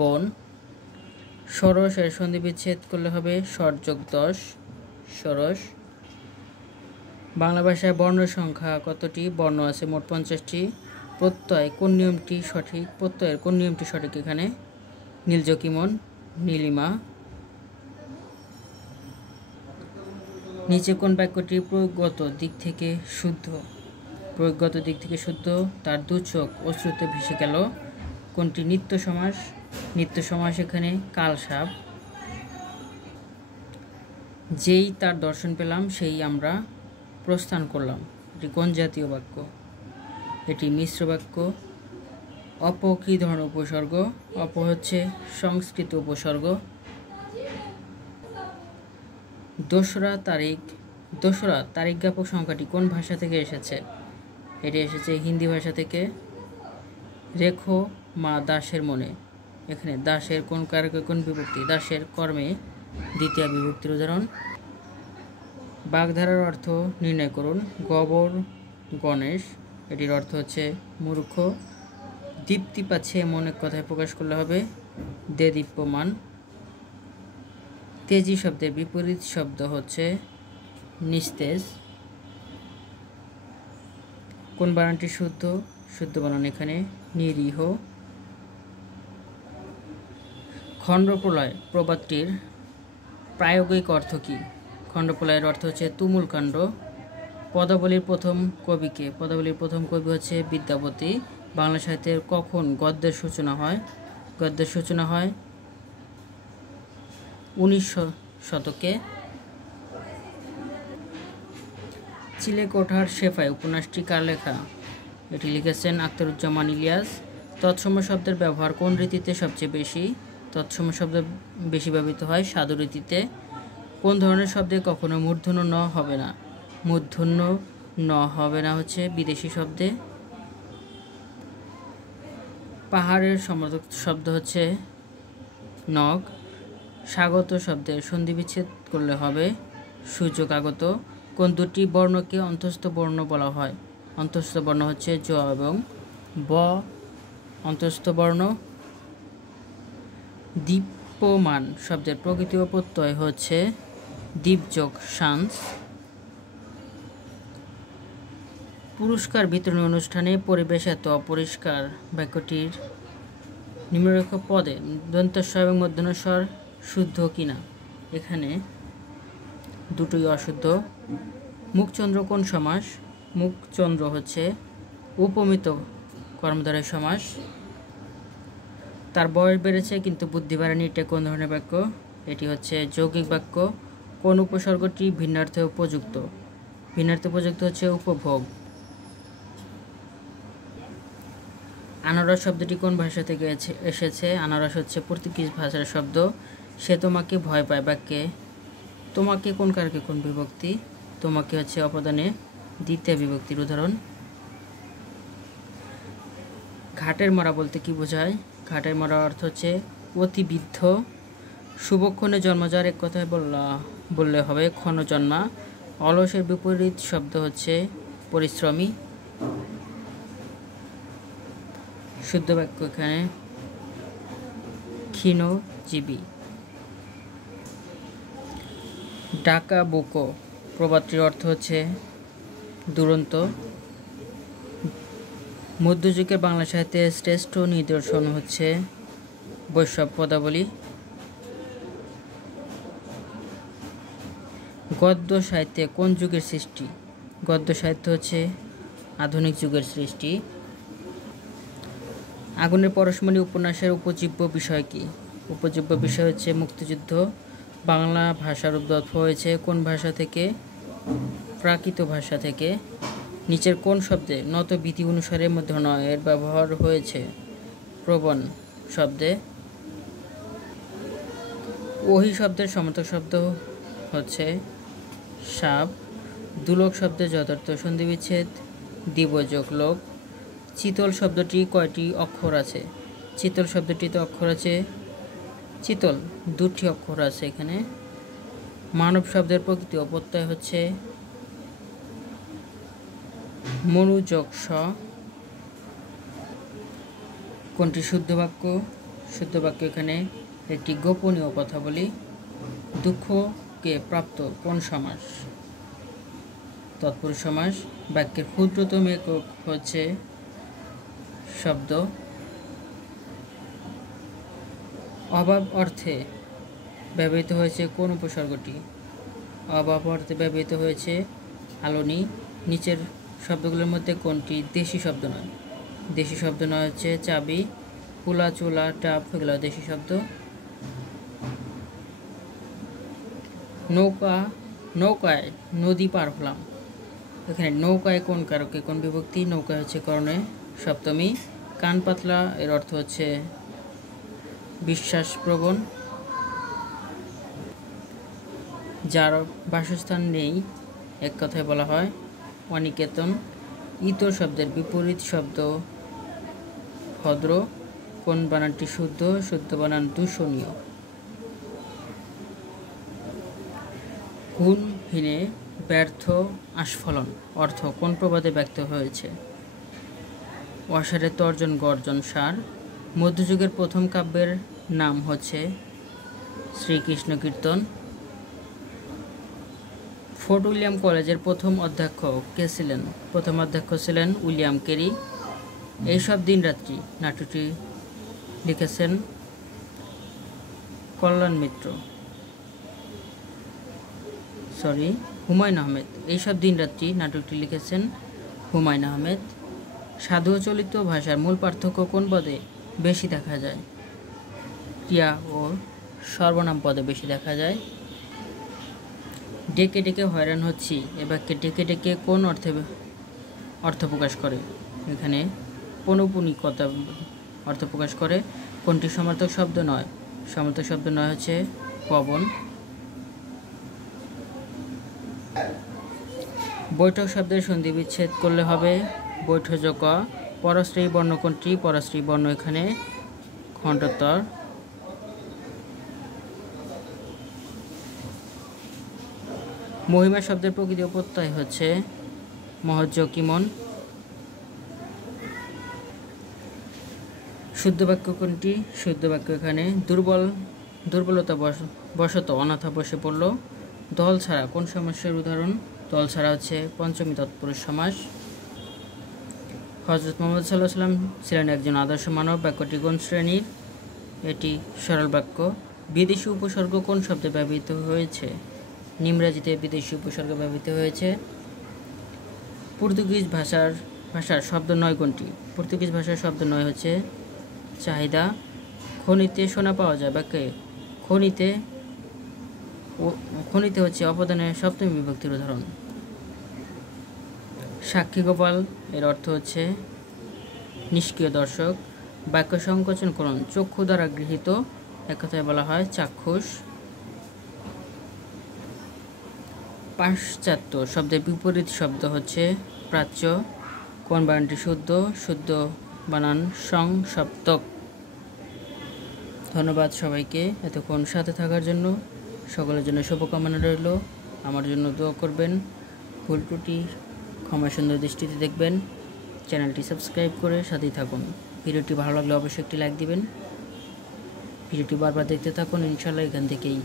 বন। ষোড়শ এর সন্ধি বিচ্ছেদ করলে হবে ষট যোগ 10 ষোড়শ। বাংলা ভাষায় বর্ণ সংখ্যা কতটি? বর্ণ আছে মোট 50টি। প্রত্যয় কোন নিয়মটি সঠিক? প্রত্যয়ের কোন নিয়মটি সঠিক এখানে? নীলজকিমন, নীলিমা। নিচে কোন বাক্যটি প্রয়োগগত দিক থেকে শুদ্ধ? প্রয়োগগত দিক থেকে শুদ্ধ। তার দু চোখ অশ্রুতে ভেসে গেল। কোনটি নিত্য সমাস? নিত্য সমাস এখানে কালসাপ। যেই তার দর্শন পেলাম সেই আমরা প্রস্থান করলাম, এটি কোন জাতীয় বাক্য? এটি মিশ্র বাক্য। অপ কী ধরনের উপসর্গ? অপ হচ্ছে সংস্কৃত উপসর্গ। দোসরা তারিখ জ্ঞাপক সংখ্যাটি কোন ভাষা থেকে এসেছে? এটি এসেছে হিন্দি ভাষা থেকে। রেখো মা দাসের মনে, এখানে দাসের কোন কারকে কোন বিভক্তি? দাসের কর্মে দ্বিতীয় বিভক্তির উদাহরণ। বাগধারার অর্থ নির্ণয় করুন। গবর গণেশ, এটির অর্থ হচ্ছে মূর্খ। দীপ্তি পাচ্ছে এমন এক কথায় প্রকাশ করলে হবে দেদীপ্যমান। তেজি শব্দের বিপরীত শব্দ হচ্ছে নিস্তেজ। কোন বানানটি শুদ্ধ? শুদ্ধ বানান এখানে নিরীহ। খণ্ডপ্রলয় প্রবাদটির প্রায়োগিক অর্থ কী? খণ্ডপ্রলয়ের অর্থ হচ্ছে তুমুল কাণ্ড। পদাবলীর প্রথম কবিকে? পদাবলীর প্রথম কবি হচ্ছে বিদ্যাপতি। বাংলা সাহিত্যের কখন গদ্যের সূচনা হয়? গদ্যের সূচনা হয় 19 শতকে। চিলেকোঠার সেফাই উপন্যাসটি কার লেখা? এটি লিখেছেন আখতারুজ্জামান ইলিয়াস। তৎসম শব্দের ব্যবহার কোন রীতিতে সবচেয়ে বেশি? তৎসম শব্দ বেশি ব্যবহৃত হয় সাধু রীতিতে। কোন ধরনের শব্দে কখনো মূর্ধন্য ন হবে না? মূর্ধন্য ন হবে না হচ্ছে বিদেশি শব্দে। পাহাড়ের সমার্থক শব্দ হচ্ছে নগ। স্বাগত শব্দের সন্ধি বিচ্ছেদ করলে হবে সুযোগ আগত। কোন দুটি বর্ণকে অন্তস্থ বর্ণ বলা হয়? অন্তস্থ বর্ণ হচ্ছে জ এবং ব অন্তস্থ বর্ণ। দীপ্যমান শব্দের প্রকৃতি ও প্রত্যয় হচ্ছে দীপযোগ শান্স। পুরস্কার বিতরণী অনুষ্ঠানে পরিবেশ এত অপরিষ্কার বাক্যটির নিম্নরেখা পদে দন্তস্ব এবং মূর্ধন্যস্বর শুদ্ধ কিনা? এখানে দুটোই অশুদ্ধ। মুখচন্দ্র কোন সমাস? মুখচন্দ্র হচ্ছে উপমিত কর্মধারয় সমাস। তার বয়স বেড়েছে কিন্তু বুদ্ধি বাড়েনি, এটা কোন ধরনের বাক্য? এটি হচ্ছে যৌগিক বাক্য। কোন উপসর্গটি ভিন্নার্থে উপযুক্ত? ভিন্নার্থে উপযুক্ত হচ্ছে উপভোগ। আনারস শব্দটি কোন ভাষা থেকে এসেছে? আনারস হচ্ছে পর্তুগিজ ভাষার শব্দ। সে তোমাকে ভয় পায় বাক্যে তোমাকে কোন কারকে কোন বিভক্তি? তোমাকে হচ্ছে অপদানে দ্বিতীয় বিভক্তির উদাহরণ। ঘাটের মরা বলতে কি বোঝায়? ঘাটের মরা অর্থ হচ্ছে অতিবৃদ্ধ। শুভক্ষণে জন্মজার এক কথায় বললে হবে ক্ষণজন্মা। অলসের বিপরীত শব্দ হচ্ছে পরিশ্রমী। শুদ্ধ বাক্য এখানে ক্ষীণজীবী। ডাকা বুকো প্রবাদটির অর্থ হচ্ছে দুরন্ত। মধ্যযুগের বাংলা সাহিত্যের শ্রেষ্ঠ নিদর্শন হচ্ছে বৈষ্ণব পদাবলী। গদ্য সাহিত্যে কোন যুগের সৃষ্টি? গদ্য সাহিত্য হচ্ছে আধুনিক যুগের সৃষ্টি। আগুনের পরশমণি উপন্যাসের উপজীব্য বিষয় কি? উপজীব্য বিষয় হচ্ছে মুক্তিযুদ্ধ। বাংলা ভাষার উদ্ভব হয়েছে কোন ভাষা থেকে? প্রাকৃত ভাষা থেকে। নিচের কোন শব্দে নত বিধি অনুসারে মধ্য নয় এর ব্যবহার হয়েছে? প্রবণ শব্দে। ওহি শব্দের সমার্থক শব্দ হচ্ছে সাপ। দুলোক শব্দের যথার্থ সন্ধিবিচ্ছেদ দিবযোগ লোক। চিতল শব্দটি কয়টি অক্ষর আছে? চিতল শব্দটিতে অক্ষর আছে চিতল 2টি অক্ষর আছে এখানে। মানব শব্দের প্রকৃতি ও প্রত্যয় হচ্ছে মনুযোগ স। কোনটি শুদ্ধ বাক্য? শুদ্ধ বাক্য এখানে একটি গোপনীয় কথা বলি। দুঃখকে প্রাপ্ত কোন সমাস? তৎপুরুষ সমাস। বাক্যের ক্ষুদ্রতম একক হচ্ছে শব্দ। অভাব অর্থে ব্যবহৃত হয়েছে কোন উপসর্গটি? অভাব অর্থে ব্যবহৃত হয়েছে আলোনি। নিচের শব্দগুলোর মধ্যে কোনটি দেশি শব্দ নয়? দেশি শব্দ নয় হচ্ছে চাবি, কুলা, চুলা, ডাব, এগুলো দেশি শব্দ। নৌকায় নদী পার হলাম। এখানে নৌকায় কোন কারকে কোন বিভক্তি? নৌকায় হচ্ছে করণে সপ্তমী। কান পাতলা এর অর্থ হচ্ছে বিশ্বাসপ্রবণ। যার বাসস্থান নেই এক কথায় বলা হয় অনিকেতন। ইতর শব্দের বিপরীত শব্দ ভদ্র। কোন বানানটি শুদ্ধ? শুদ্ধ বানান দূষণীয়। গুণহীনে ব্যর্থ আস্ফলন অর্থ কোন প্রবাদে ব্যক্ত হয়েছে? অসারে তর্জন গর্জন সার। মধ্যযুগের প্রথম কাব্যের নাম হচ্ছে শ্রীকৃষ্ণ কীর্তন। ফোর্ট উইলিয়াম কলেজের প্রথম অধ্যক্ষ কে ছিলেন? প্রথম অধ্যক্ষ ছিলেন উইলিয়াম কেরি। এইসব দিনরাত্রি নাটকটি লিখেছেন হুমায়ুন আহমেদ। এইসব দিনরাত্রি নাটকটি লিখেছেন হুমায়ুন আহমেদ। সাধু ও চলিত ভাষার মূল পার্থক্য কোন পদে বেশি দেখা যায়? ক্রিয়া ও সর্বনাম পদে বেশি দেখা যায়। ডেকে ডেকে হয়রান হচ্ছি এ বাক্যে ডেকে ডেকে কোন অর্থ প্রকাশ করে? এখানে পৌনঃপুনিকতা অর্থ প্রকাশ করে। কোনটি সমার্থক শব্দ নয়? সমার্থক শব্দ নয় হচ্ছে পবন। বৈঠক শব্দের সন্ধি বিচ্ছেদ করলে হবে বৈঠযোগ। পরশ্রী বর্ণ কোনটি? পরশ্রী বর্ণ এখানে খণ্ডতর। মহিমা শব্দের প্রকৃতি ও প্রত্যয় হচ্ছে মহজ্জকিমন। শুদ্ধ বাক্য কোনটি? শুদ্ধ বাক্য এখানে দুর্বলতা বশত অনাথা বসে পড়ল। দল ছাড়া কোন সমাসের উদাহরণ? দল ছাড়া হচ্ছে পঞ্চমী তৎপুরুষ সমাস। হযরত মুহাম্মদ সাল্লাল্লাহু আলাইহি ওয়াসাল্লাম ছিলেন একজন আদর্শ মানব। বাক্যটি কোন শ্রেণীর? এটি সরল বাক্য। বিদেশি উপসর্গ কোন শব্দে ব্যবহৃত হয়েছে? নিমরাজিতে বিদেশি উপসর্গ ব্যবহৃত হয়েছে। পর্তুগিজ ভাষার শব্দ নয় কোনটি? পর্তুগিজ ভাষার শব্দ নয় হচ্ছে চাহিদা। খনিতে সোনা পাওয়া যায় বাক্যে খনিতে হচ্ছে অপদানের সপ্তমী বিভক্তির উদাহরণ। সাক্ষী গোপাল এর অর্থ হচ্ছে নিষ্ক্রিয় দর্শক। বাক্য সংকোচন করুন চক্ষু দ্বারা গৃহীত এক কথায় বলা হয় চাক্ষুষ। পাশ্চাত্য শব্দের বিপরীত শব্দ হচ্ছে প্রাচ্য। কোন বানানটি শুদ্ধ? শুদ্ধ বানান সংসপ্তক। ধন্যবাদ সবাইকে এতক্ষণ সাথে থাকার জন্য। সকলের জন্য শুভকামনা রইল। আমার জন্য দোয়া করবেন। ভুল ত্রুটি ক্ষমা সুন্দর দৃষ্টিতে দেখবেন। চ্যানেলটি সাবস্ক্রাইব করে সাথেই থাকুন। ভিডিওটি ভালো লাগলে অবশ্যই একটি লাইক দিবেন। ভিডিওটি বারবার দেখতে থাকুন। ইনশাআল্লাহ এখান থেকেই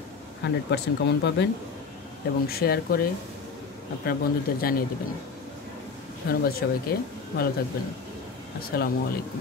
100% কমন পাবেন এবং শেয়ার করে আপনার বন্ধুদের জানিয়ে দেবেন। ধন্যবাদ সবাইকে। ভালো থাকবেন। আসসালামু আলাইকুম।